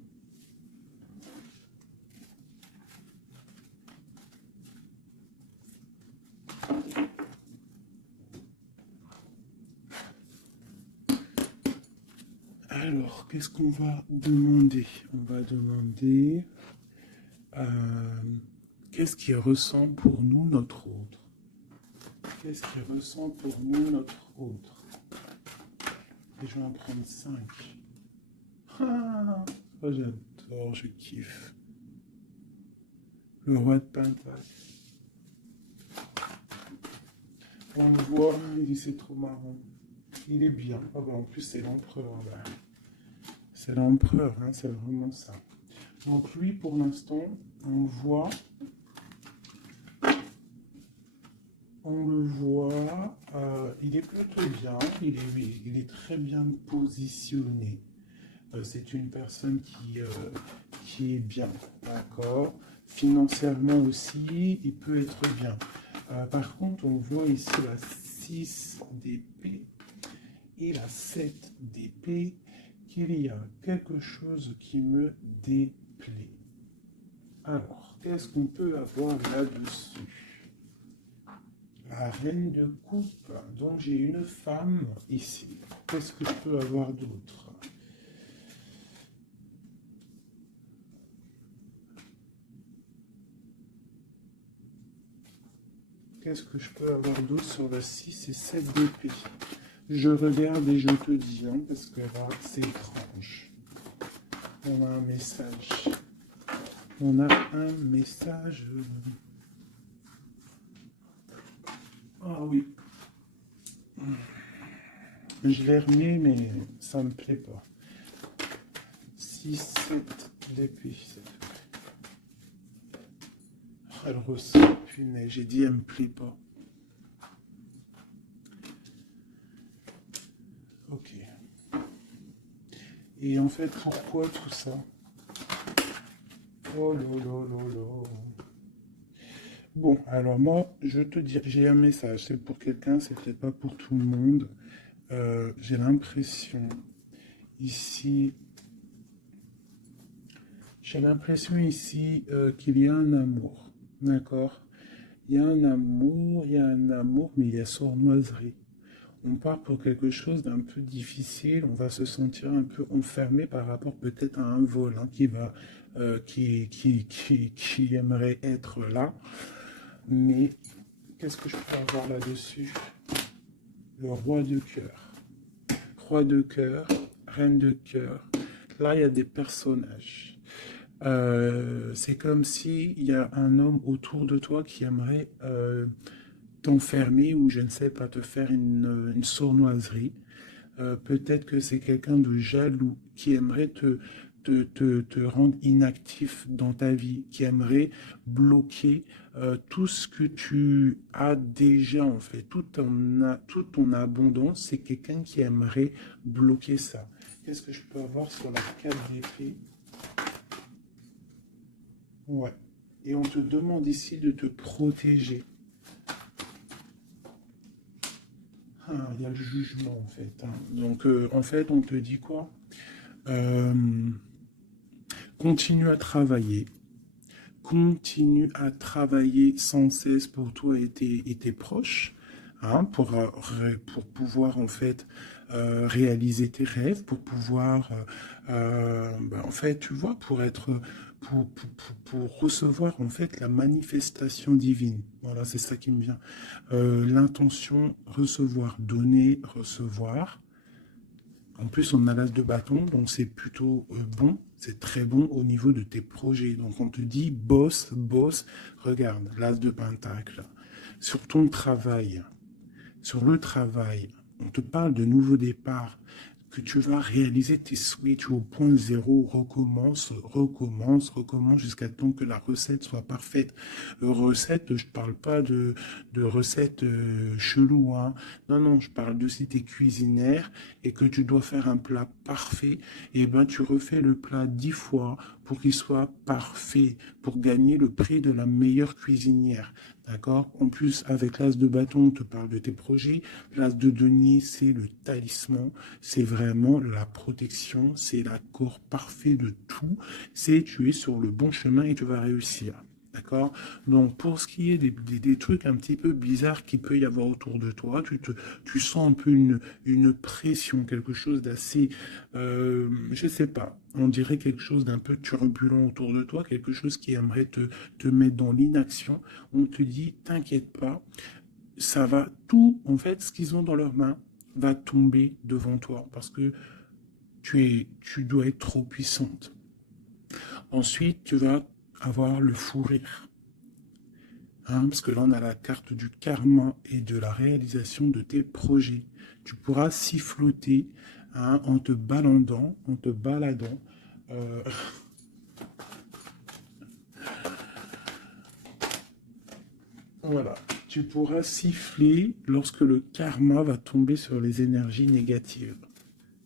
Alors, qu'est-ce qu'on va demander? On va demander qu'est-ce qui ressent pour nous notre autre? Qu'est-ce qui ressent pour nous notre autre? Et je vais en prendre 5. Ah, oh, j'adore, je kiffe. Le roi de Pentacle. On le voit, il dit c'est trop marrant. Il est bien. Ah bah, en plus, c'est l'empereur. Là. C'est l'empereur, hein, c'est vraiment ça. Donc lui, pour l'instant, on le voit. Il est plutôt bien, il est très bien positionné. C'est une personne qui est bien, d'accord. Financièrement aussi, il peut être bien. Par contre, on voit ici la 6 d'épée et la 7 d'épée, qu'il y a quelque chose qui me déplaît. Alors, qu'est-ce qu'on peut avoir là-dessus? La reine de coupe. Donc, j'ai une femme ici. Qu'est-ce que je peux avoir d'autre? Qu'est-ce que je peux avoir d'autre sur la 6 et 7 d'épée? Je regarde et je te dis, hein, parce que là, c'est étrange. On a un message. On a un message. Ah oui. Je l'ai remis, mais ça me plaît pas. 6, 7 d'épée. Elle ressent, punaise, j'ai dit, elle me plaît pas. Ok. Et en fait, pourquoi tout ça? Oh là là là là. Bon, alors moi, je te dis, j'ai un message. C'est pour quelqu'un, c'est peut-être pas pour tout le monde. J'ai l'impression ici, qu'il y a un amour. D'accord? Il y a un amour, mais il y a sournoiserie. On part pour quelque chose d'un peu difficile, on va se sentir un peu enfermé par rapport peut-être à un vol hein, qui aimerait être là. Mais qu'est-ce que je peux avoir là-dessus? Le roi de cœur. Roi de cœur, reine de cœur. Là, il y a des personnages. C'est comme s'il y a un homme autour de toi qui aimerait t'enfermer ou je ne sais pas, te faire une sournoiserie. Peut-être que c'est quelqu'un de jaloux qui aimerait te rendre inactif dans ta vie, qui aimerait bloquer tout ce que tu as déjà en fait, toute ton abondance, c'est quelqu'un qui aimerait bloquer ça. Qu'est-ce que je peux avoir sur la 4 d'épée? Ouais. Et on te demande ici de te protéger. Ah, il y a le jugement en fait, hein. Donc en fait, on te dit quoi? Euh, Continue à travailler. Continue à travailler sans cesse pour toi et tes proches, hein, pour pouvoir en fait réaliser tes rêves, pour pouvoir, en fait, tu vois, pour être, pour recevoir en fait la manifestation divine. Voilà, c'est ça qui me vient. L'intention, recevoir, donner, recevoir. En plus, on a l'as de bâton, donc c'est plutôt bon, c'est très bon au niveau de tes projets. Donc on te dit, bosse, bosse, regarde, l'as de pentacle. Sur ton travail, sur le travail, on te parle de nouveau départ, que tu vas réaliser tes souhaits, tu es au point zéro, recommence, recommence, recommence jusqu'à temps que la recette soit parfaite. Recette, je ne parle pas de recette chelou, hein. Non, non, je parle de si tu es cuisinière et que tu dois faire un plat parfait, et ben tu refais le plat 10 fois pour qu'il soit parfait, pour gagner le prix de la meilleure cuisinière. D'accord? En plus, avec l'as de bâton, on te parle de tes projets. L'as de denier, c'est le talisman. C'est vraiment la protection. C'est l'accord parfait de tout. C'est tu es sur le bon chemin et tu vas réussir. D'accord? Donc, pour ce qui est des trucs un petit peu bizarres qu'il peut y avoir autour de toi, tu sens un peu une pression, quelque chose d'assez, je sais pas, on dirait quelque chose d'un peu turbulent autour de toi, quelque chose qui aimerait te mettre dans l'inaction. On te dit, t'inquiète pas, ça va, tout, en fait, ce qu'ils ont dans leurs mains va tomber devant toi parce que tu dois être trop puissante. Ensuite, tu vas avoir le fou rire. Hein, parce que là, on a la carte du karma et de la réalisation de tes projets. Tu pourras siffloter hein, en te baladant, en te baladant. euh, Voilà. Tu pourras siffler lorsque le karma va tomber sur les énergies négatives.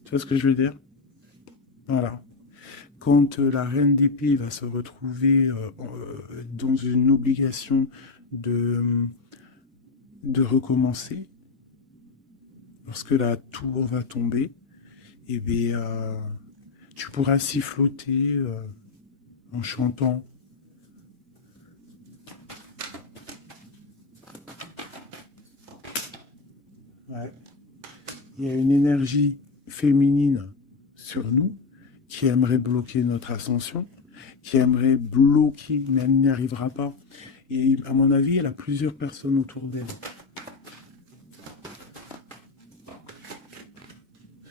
Tu vois ce que je veux dire? Voilà. Quand la reine d'épée va se retrouver dans une obligation de, de recommencer, lorsque la tour va tomber, eh bien, tu pourras siffloter en chantant. Ouais. Il y a une énergie féminine sur nous qui aimerait bloquer notre ascension, qui aimerait bloquer, mais elle n'y arrivera pas. Et à mon avis, elle a plusieurs personnes autour d'elle.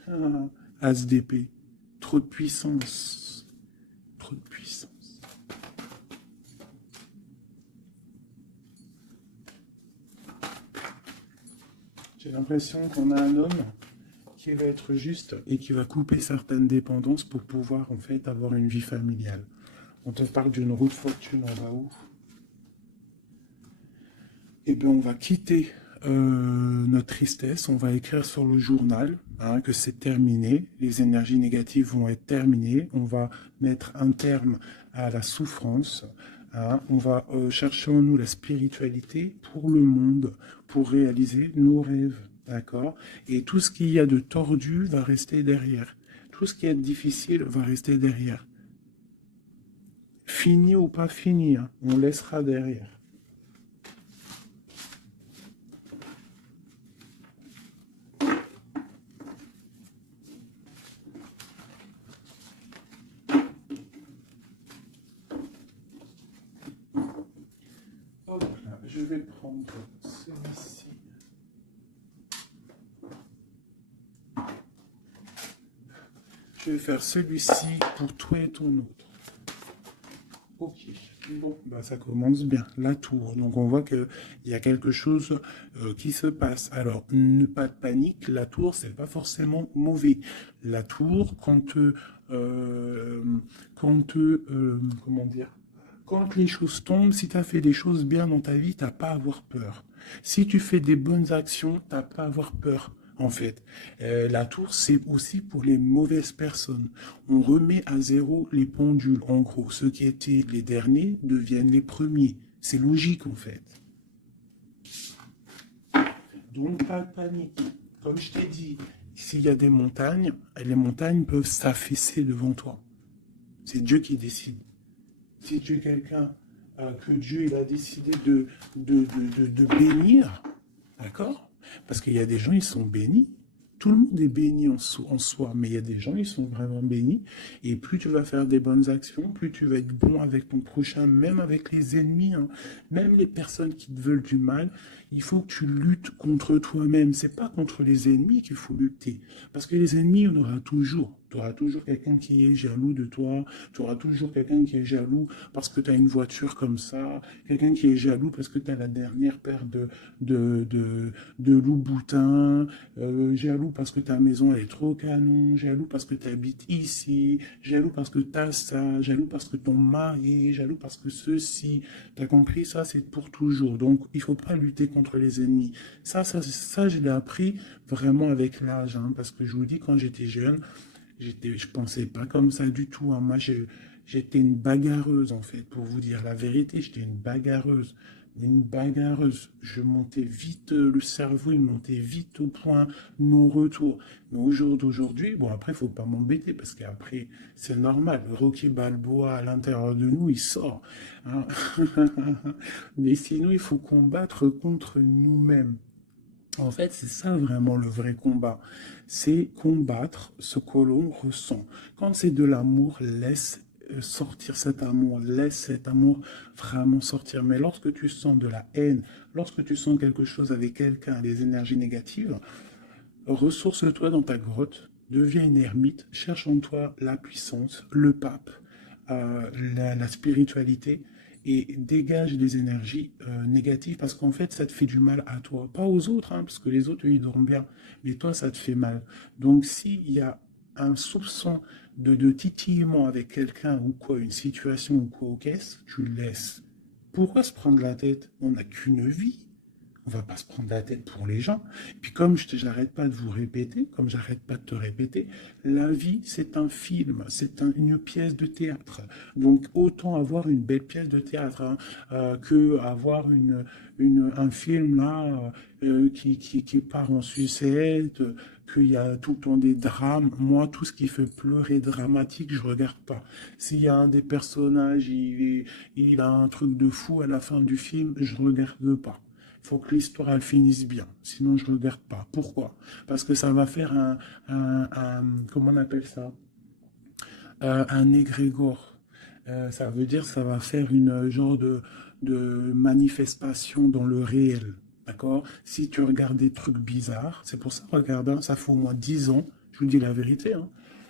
Ah, As d'épée. Trop de puissance. Trop de puissance. J'ai l'impression qu'on a un homme qui va être juste et qui va couper certaines dépendances pour pouvoir en fait avoir une vie familiale. On te parle d'une roue de fortune en bas où eh bien, on va quitter notre tristesse, on va écrire sur le journal hein, que c'est terminé, les énergies négatives vont être terminées, on va mettre un terme à la souffrance, hein, on va chercher en nous la spiritualité pour le monde, pour réaliser nos rêves, d'accord? Et tout ce qu'il y a de tordu va rester derrière, tout ce qui est difficile va rester derrière. Fini ou pas fini, hein, on laissera derrière. vais prendre celui-ci. Je vais faire celui-ci pour toi et ton autre. Ok, bon, bah ça commence bien. La tour, donc on voit qu'il y a quelque chose qui se passe. Alors, pas de panique, la tour, c'est pas forcément mauvais. La tour, comment dire, quand les choses tombent, si tu as fait des choses bien dans ta vie, t'as pas à avoir peur. Si tu fais des bonnes actions, t'as pas à avoir peur. En fait, la tour, c'est aussi pour les mauvaises personnes. On remet à zéro les pendules. En gros, ceux qui étaient les derniers deviennent les premiers. C'est logique, en fait. Donc, pas de panique. Comme je t'ai dit, s'il y a des montagnes, les montagnes peuvent s'affaisser devant toi. C'est Dieu qui décide. Si tu es quelqu'un que Dieu il a décidé de bénir, d'accord? Parce qu'il y a des gens, ils sont bénis. Tout le monde est béni en soi, mais il y a des gens, ils sont vraiment bénis. Et plus tu vas faire des bonnes actions, plus tu vas être bon avec ton prochain, même avec les ennemis, hein, même les personnes qui te veulent du mal. Il faut que tu luttes contre toi-même. C'est pas contre les ennemis qu'il faut lutter. Parce que les ennemis, on aura toujours. Tu auras toujours quelqu'un qui est jaloux de toi. Tu auras toujours quelqu'un qui est jaloux parce que tu as une voiture comme ça. Quelqu'un qui est jaloux parce que tu as la dernière paire de loup-boutin. Jaloux parce que ta maison elle est trop canon. Jaloux parce que tu habites ici. Jaloux parce que tu as ça. Jaloux parce que ton mari. Jaloux parce que ceci. Tu as compris? Ça, c'est pour toujours. Donc, il faut pas lutter contre les ennemis. Ça je l'ai appris vraiment avec l'âge. Hein, parce que je vous dis, quand j'étais jeune, je pensais pas comme ça du tout. Hein. Moi, j'étais une bagarreuse, en fait, pour vous dire la vérité. J'étais une bagarreuse. Une bagarreuse. Je montais vite, le cerveau, il montait vite au point non-retour. Mais au jour d'aujourd'hui, bon, après, il faut pas m'embêter, parce qu'après, c'est normal. Le Rocky Balboa, à l'intérieur de nous, il sort. Hein. Mais sinon, il faut combattre contre nous-mêmes. En fait, c'est ça vraiment le vrai combat. C'est combattre ce que l'on ressent. Quand c'est de l'amour, laisse sortir cet amour, laisse cet amour vraiment sortir. Mais lorsque tu sens de la haine, lorsque tu sens quelque chose avec quelqu'un, des énergies négatives, ressource-toi dans ta grotte, deviens une ermite, cherche en toi la puissance, le pape, la spiritualité et dégage des énergies négatives parce qu'en fait ça te fait du mal à toi, pas aux autres, hein, parce que les autres ils dorment bien, mais toi ça te fait mal. Donc s'il y a un soupçon de titillement avec quelqu'un ou quoi, une situation ou quoi, qu'est-ce, tu le laisses. Pourquoi se prendre la tête? On n'a qu'une vie. On va pas se prendre la tête pour les gens. Et puis comme j'arrête pas de vous répéter, comme j'arrête pas de te répéter, la vie c'est un film, c'est une pièce de théâtre. Donc autant avoir une belle pièce de théâtre hein, que avoir un film là qui part en sucette, qu'il y a tout le temps des drames. Moi, tout ce qui fait pleurer dramatique, je regarde pas. S'il y a un des personnages, il a un truc de fou à la fin du film, je regarde pas. Il faut que l'histoire elle finisse bien, sinon je ne regarde pas. Pourquoi? Parce que ça va faire comment on appelle ça? Un égrégore. Ça veut dire que ça va faire une genre de manifestation dans le réel. D'accord? Si tu regardes des trucs bizarres, c'est pour ça, regarde, hein, ça fait au moins 10 ans, je vous dis la vérité, hein,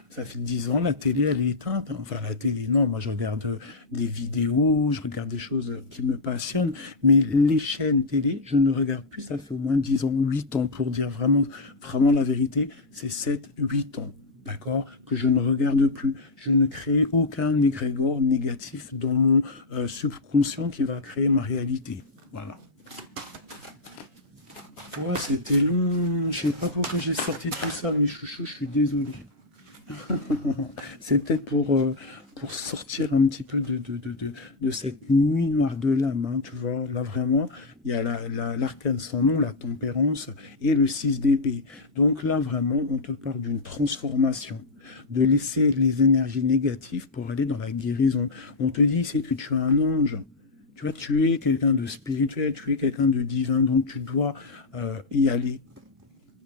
ça fait 10 ans, la télé, elle est éteinte. Hein. Enfin, la télé, non, moi je regarde des vidéos, je regarde des choses qui me passionnent, mais les chaînes télé, je ne regarde plus, ça fait au moins 10 ans, 8 ans, pour dire vraiment, vraiment la vérité, c'est 7, 8 ans. D'accord? Que je ne regarde plus. Je ne crée aucun égrégore négatif dans mon subconscient qui va créer ma réalité. Voilà. Ouais, c'était long. Je sais pas pourquoi j'ai sorti tout ça, mes chouchous, je suis désolé. C'est peut-être pour sortir un petit peu de cette nuit noire de l'âme, hein, tu vois. Là, vraiment, il y a l'arcane sans nom, la tempérance et le 6 d'épée. Donc là, vraiment, on te parle d'une transformation, de laisser les énergies négatives pour aller dans la guérison. On te dit, c'est que tu es un ange. Tu vois, tu es quelqu'un de spirituel, tu es quelqu'un de divin, donc tu dois y aller,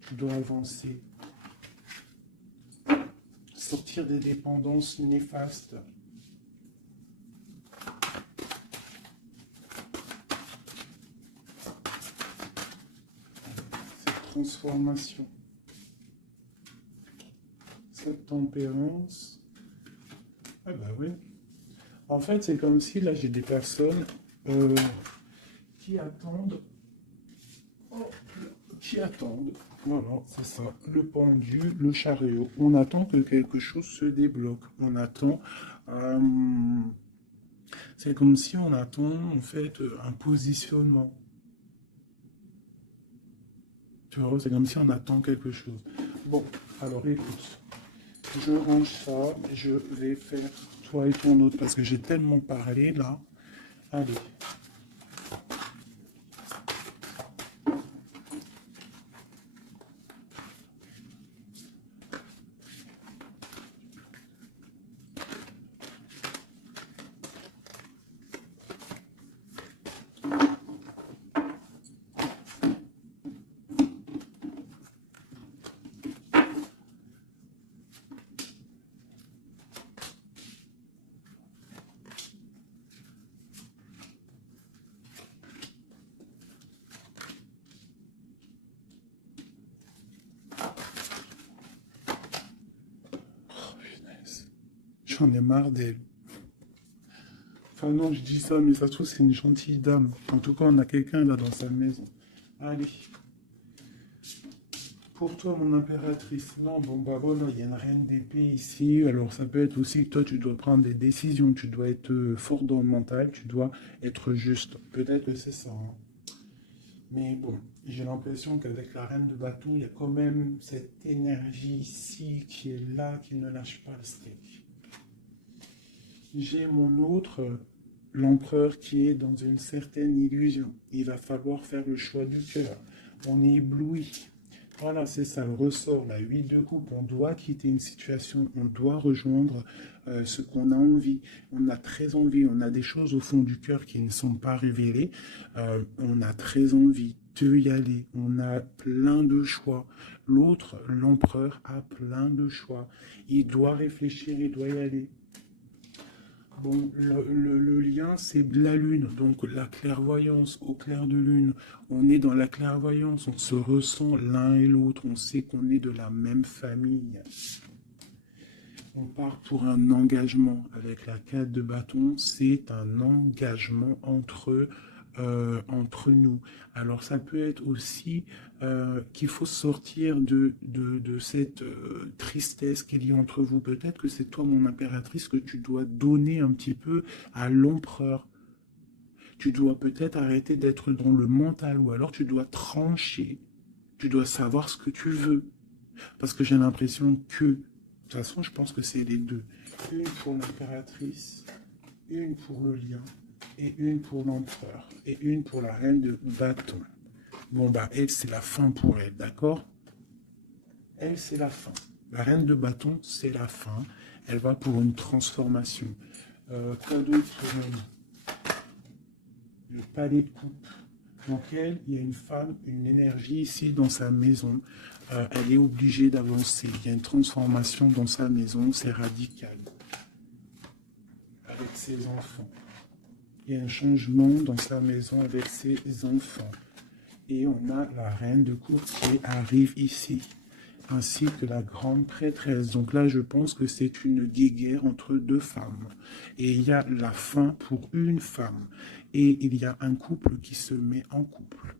tu dois avancer, sortir des dépendances néfastes. transformation. Cette tempérance. Ah bah oui. En fait, c'est comme si là, j'ai des personnes qui attendent. Oh, qui attendent. Voilà, c'est ça. Le pendu, le chariot. On attend que quelque chose se débloque. On attend. C'est comme si on attend en fait un positionnement. Tu vois, c'est comme si on attend quelque chose. Bon, alors écoute, je range ça, je vais faire toi et ton autre parce que j'ai tellement parlé là. Allez. Oh, punaise. J'en ai marre d'elle. Enfin non, je dis ça, mais ça se trouve c'est une gentille dame. En tout cas, on a quelqu'un là dans sa maison. Allez. Pour toi, mon impératrice, non, bon bah voilà, il y a une reine d'épée ici. Alors ça peut être aussi que toi, tu dois prendre des décisions, tu dois être fort dans le mental, tu dois être juste. Peut-être que c'est ça, hein. Mais bon, j'ai l'impression qu'avec la reine de bâton, il y a quand même cette énergie ici qui est là, qui ne lâche pas le steak. J'ai mon autre, l'empereur, qui est dans une certaine illusion. Il va falloir faire le choix du cœur. On est ébloui. Voilà, c'est ça le ressort, la 8 de coupe. On doit quitter une situation, on doit rejoindre ce qu'on a envie. On a très envie, on a des choses au fond du cœur qui ne sont pas révélées. On a très envie de y aller. On a plein de choix. L'autre, l'empereur, a plein de choix. Il doit réfléchir, il doit y aller. Bon, le lien, c'est de la lune, donc la clairvoyance au clair de lune. On est dans la clairvoyance, on se ressent l'un et l'autre, on sait qu'on est de la même famille. On part pour un engagement. Avec la 4 de bâton, c'est un engagement entre nous. Alors ça peut être aussi qu'il faut sortir de cette tristesse qu'il y a entre vous. Peut-être que c'est toi, mon impératrice, que tu dois donner un petit peu à l'empereur. Tu dois peut-être arrêter d'être dans le mental ou alors tu dois trancher. Tu dois savoir ce que tu veux. Parce que j'ai l'impression que, de toute façon, je pense que c'est les deux. Une pour l'impératrice, une pour le lion, et une pour l'empereur, et une pour la reine de bâton. Bon, bah, elle, c'est la fin pour elle, d'accord? Elle, c'est la fin. La reine de bâton, c'est la fin. Elle va pour une transformation. Quoi d'autre? Le palais de coupe. Donc elle, il y a une femme, une énergie ici dans sa maison. Elle est obligée d'avancer. Il y a une transformation dans sa maison, c'est radical. Avec ses enfants. Il y a un changement dans sa maison avec ses enfants. Et on a la reine de coupe qui arrive ici, ainsi que la grande prêtresse. Donc là, je pense que c'est une guéguerre entre deux femmes. Et il y a la fin pour une femme. Et il y a un couple qui se met en couple.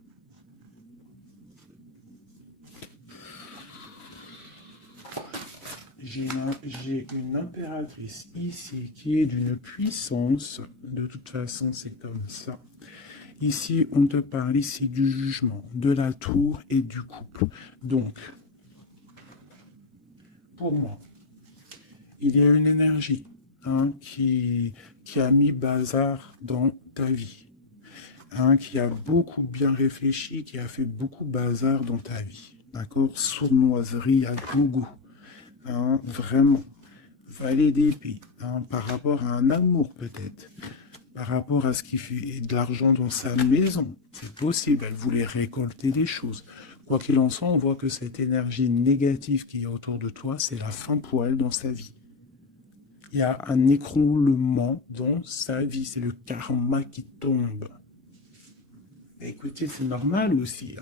J'ai une impératrice ici qui est d'une puissance. De toute façon, c'est comme ça. Ici, on te parle ici du jugement, de la tour et du couple. Donc, pour moi, il y a une énergie qui a mis bazar dans ta vie, qui a beaucoup bien réfléchi, qui a fait beaucoup bazar dans ta vie. D'accord? Sournoiserie à gogo. Vraiment. Valet d'épée. Par rapport à un amour peut-être. Par rapport à ce qui fait de l'argent dans sa maison. C'est possible. Elle voulait récolter des choses. Quoi qu'il en soit, on voit que cette énergie négative qui est autour de toi, c'est la fin pour elle dans sa vie. Il y a un écroulement dans sa vie. C'est le karma qui tombe. Écoutez, c'est normal aussi.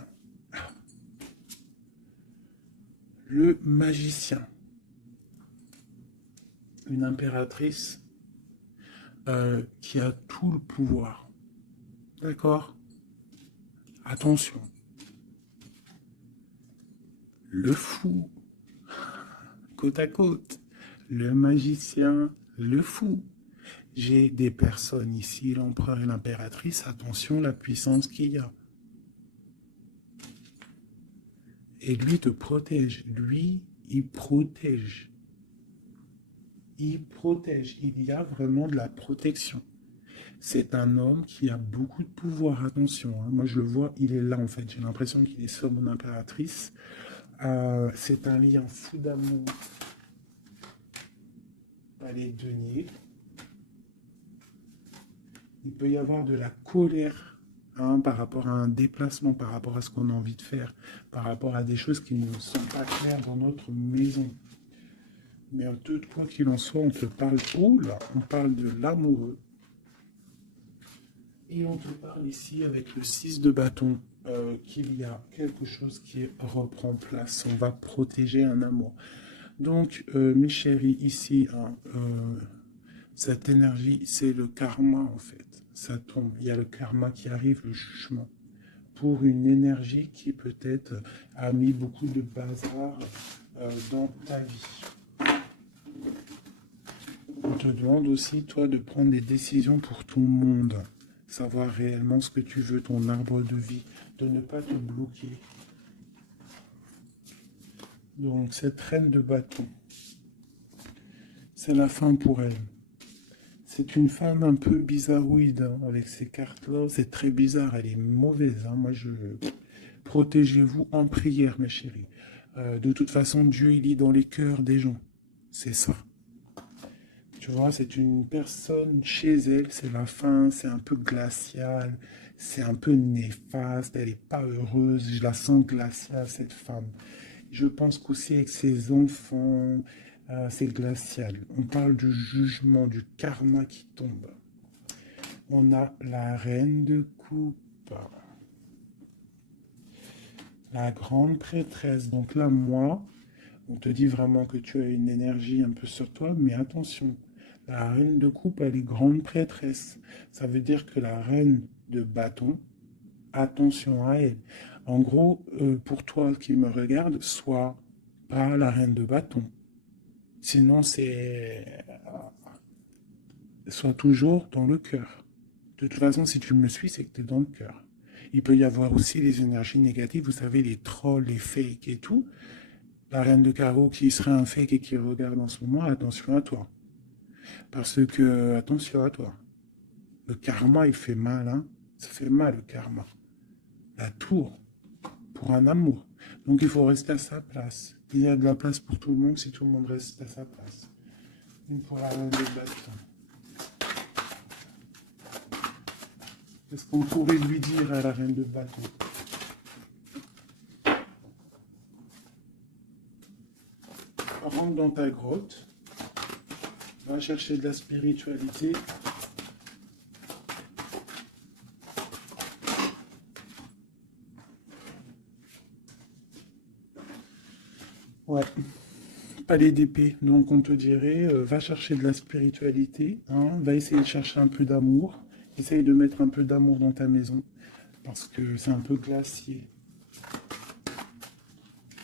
le magicien. Une impératrice qui a tout le pouvoir. D'accord? Attention. Le fou, côte à côte. Le magicien, le fou. J'ai des personnes ici, l'empereur et l'impératrice. Attention, la puissance qu'il y a. Et lui te protège. Lui, il protège. Il protège. Il y a vraiment de la protection. C'est un homme qui a beaucoup de pouvoir. Attention, hein. Moi, je le vois, il est là, en fait. J'ai l'impression qu'il est sur mon impératrice. C'est un lien fou d'amour. Les deniers. Il peut y avoir de la colère, hein, par rapport à un déplacement, par rapport à ce qu'on a envie de faire, par rapport à des choses qui ne sont pas claires dans notre maison. Mais de quoi qu'il en soit, on te parle, oh là, on parle de l'amoureux. Et on te parle ici avec le 6 de bâton, qu'il y a quelque chose qui reprend place. On va protéger un amour. Donc, mes chéris, ici, hein, cette énergie, c'est le karma, en fait. Ça tombe. Il y a le karma qui arrive, le jugement. Pour une énergie qui, peut-être, a mis beaucoup de bazar dans ta vie. On te demande aussi, toi, de prendre des décisions pour ton monde. Savoir réellement ce que tu veux, ton arbre de vie. De ne pas te bloquer. Donc, cette reine de bâton, c'est la fin pour elle. C'est une femme un peu bizarroïde, hein, avec ces cartes-là. C'est très bizarre, elle est mauvaise. Hein. Moi, protégez-vous en prière, mes chéris. De toute façon, Dieu, il lit dans les cœurs des gens. C'est ça. Tu vois, c'est une personne chez elle, c'est la fin, c'est un peu glacial, c'est un peu néfaste, elle n'est pas heureuse. Je la sens glaciale, cette femme. Je pense qu'aussi avec ses enfants, c'est glacial. On parle du jugement, du karma qui tombe. On a la reine de coupe, la grande prêtresse. Donc là, moi, on te dit vraiment que tu as une énergie un peu sur toi, mais attention, la reine de coupe, elle est grande prêtresse. Ça veut dire que la reine de bâton, attention à elle. En gros, pour toi qui me regarde, sois pas la reine de bâton. Sinon, sois toujours dans le cœur. De toute façon, si tu me suis, c'est que tu es dans le cœur. Il peut y avoir aussi les énergies négatives, vous savez, les trolls, les fakes et tout. La reine de carreau qui serait un fake et qui regarde en ce moment, attention à toi. Parce que, attention à toi. Le karma, il fait mal, hein. Ça fait mal, le karma. La tour, pour un amour. Donc, il faut rester à sa place. Il y a de la place pour tout le monde si tout le monde reste à sa place. Une pour la reine de bâton. Qu'est-ce qu'on pourrait lui dire à la reine de bâton? Rentre dans ta grotte. Va chercher de la spiritualité. Ouais. Palais d'épée. Donc on te dirait, va chercher de la spiritualité. Hein, va essayer de chercher un peu d'amour. Essaye de mettre un peu d'amour dans ta maison. Parce que c'est un peu glacier.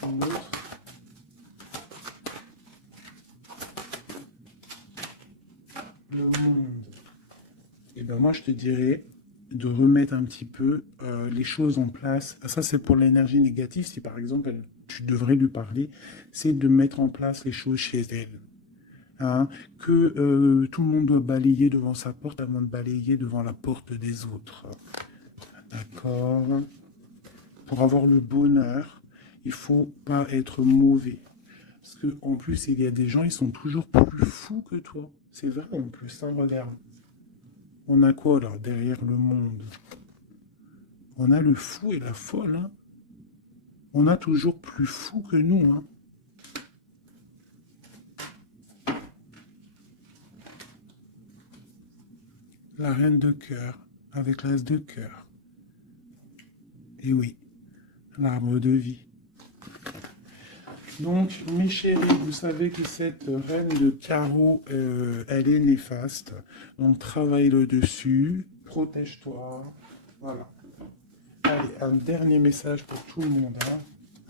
Un autre. Le monde. Et ben moi je te dirais de remettre un petit peu les choses en place. Ça c'est pour l'énergie négative. Si par exemple tu devrais lui parler, c'est de mettre en place les choses chez elle. Hein, que tout le monde doit balayer devant sa porte avant de balayer devant la porte des autres. D'accord? Pour avoir le bonheur, il faut pas être mauvais. Parce que en plus, il y a des gens, ils sont toujours plus fous que toi. C'est vrai en plus, hein, regarde. On a quoi là, derrière le monde? On a le fou et la folle, hein. On a toujours plus fou que nous, hein. La reine de cœur, avec l'as de cœur. Et oui, l'arbre de vie. Donc, mes chéris, vous savez que cette reine de carreau, elle est néfaste. Donc, travaille le dessus, protège-toi. Voilà. Allez, un dernier message pour tout le monde. Hein.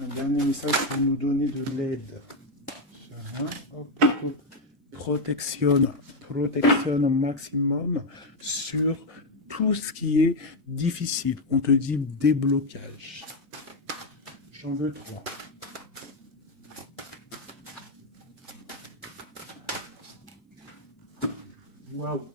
Un dernier message pour nous donner de l'aide. Hop, hop, hop. Protection au maximum sur tout ce qui est difficile. On te dit déblocage. J'en veux 3. Waouh.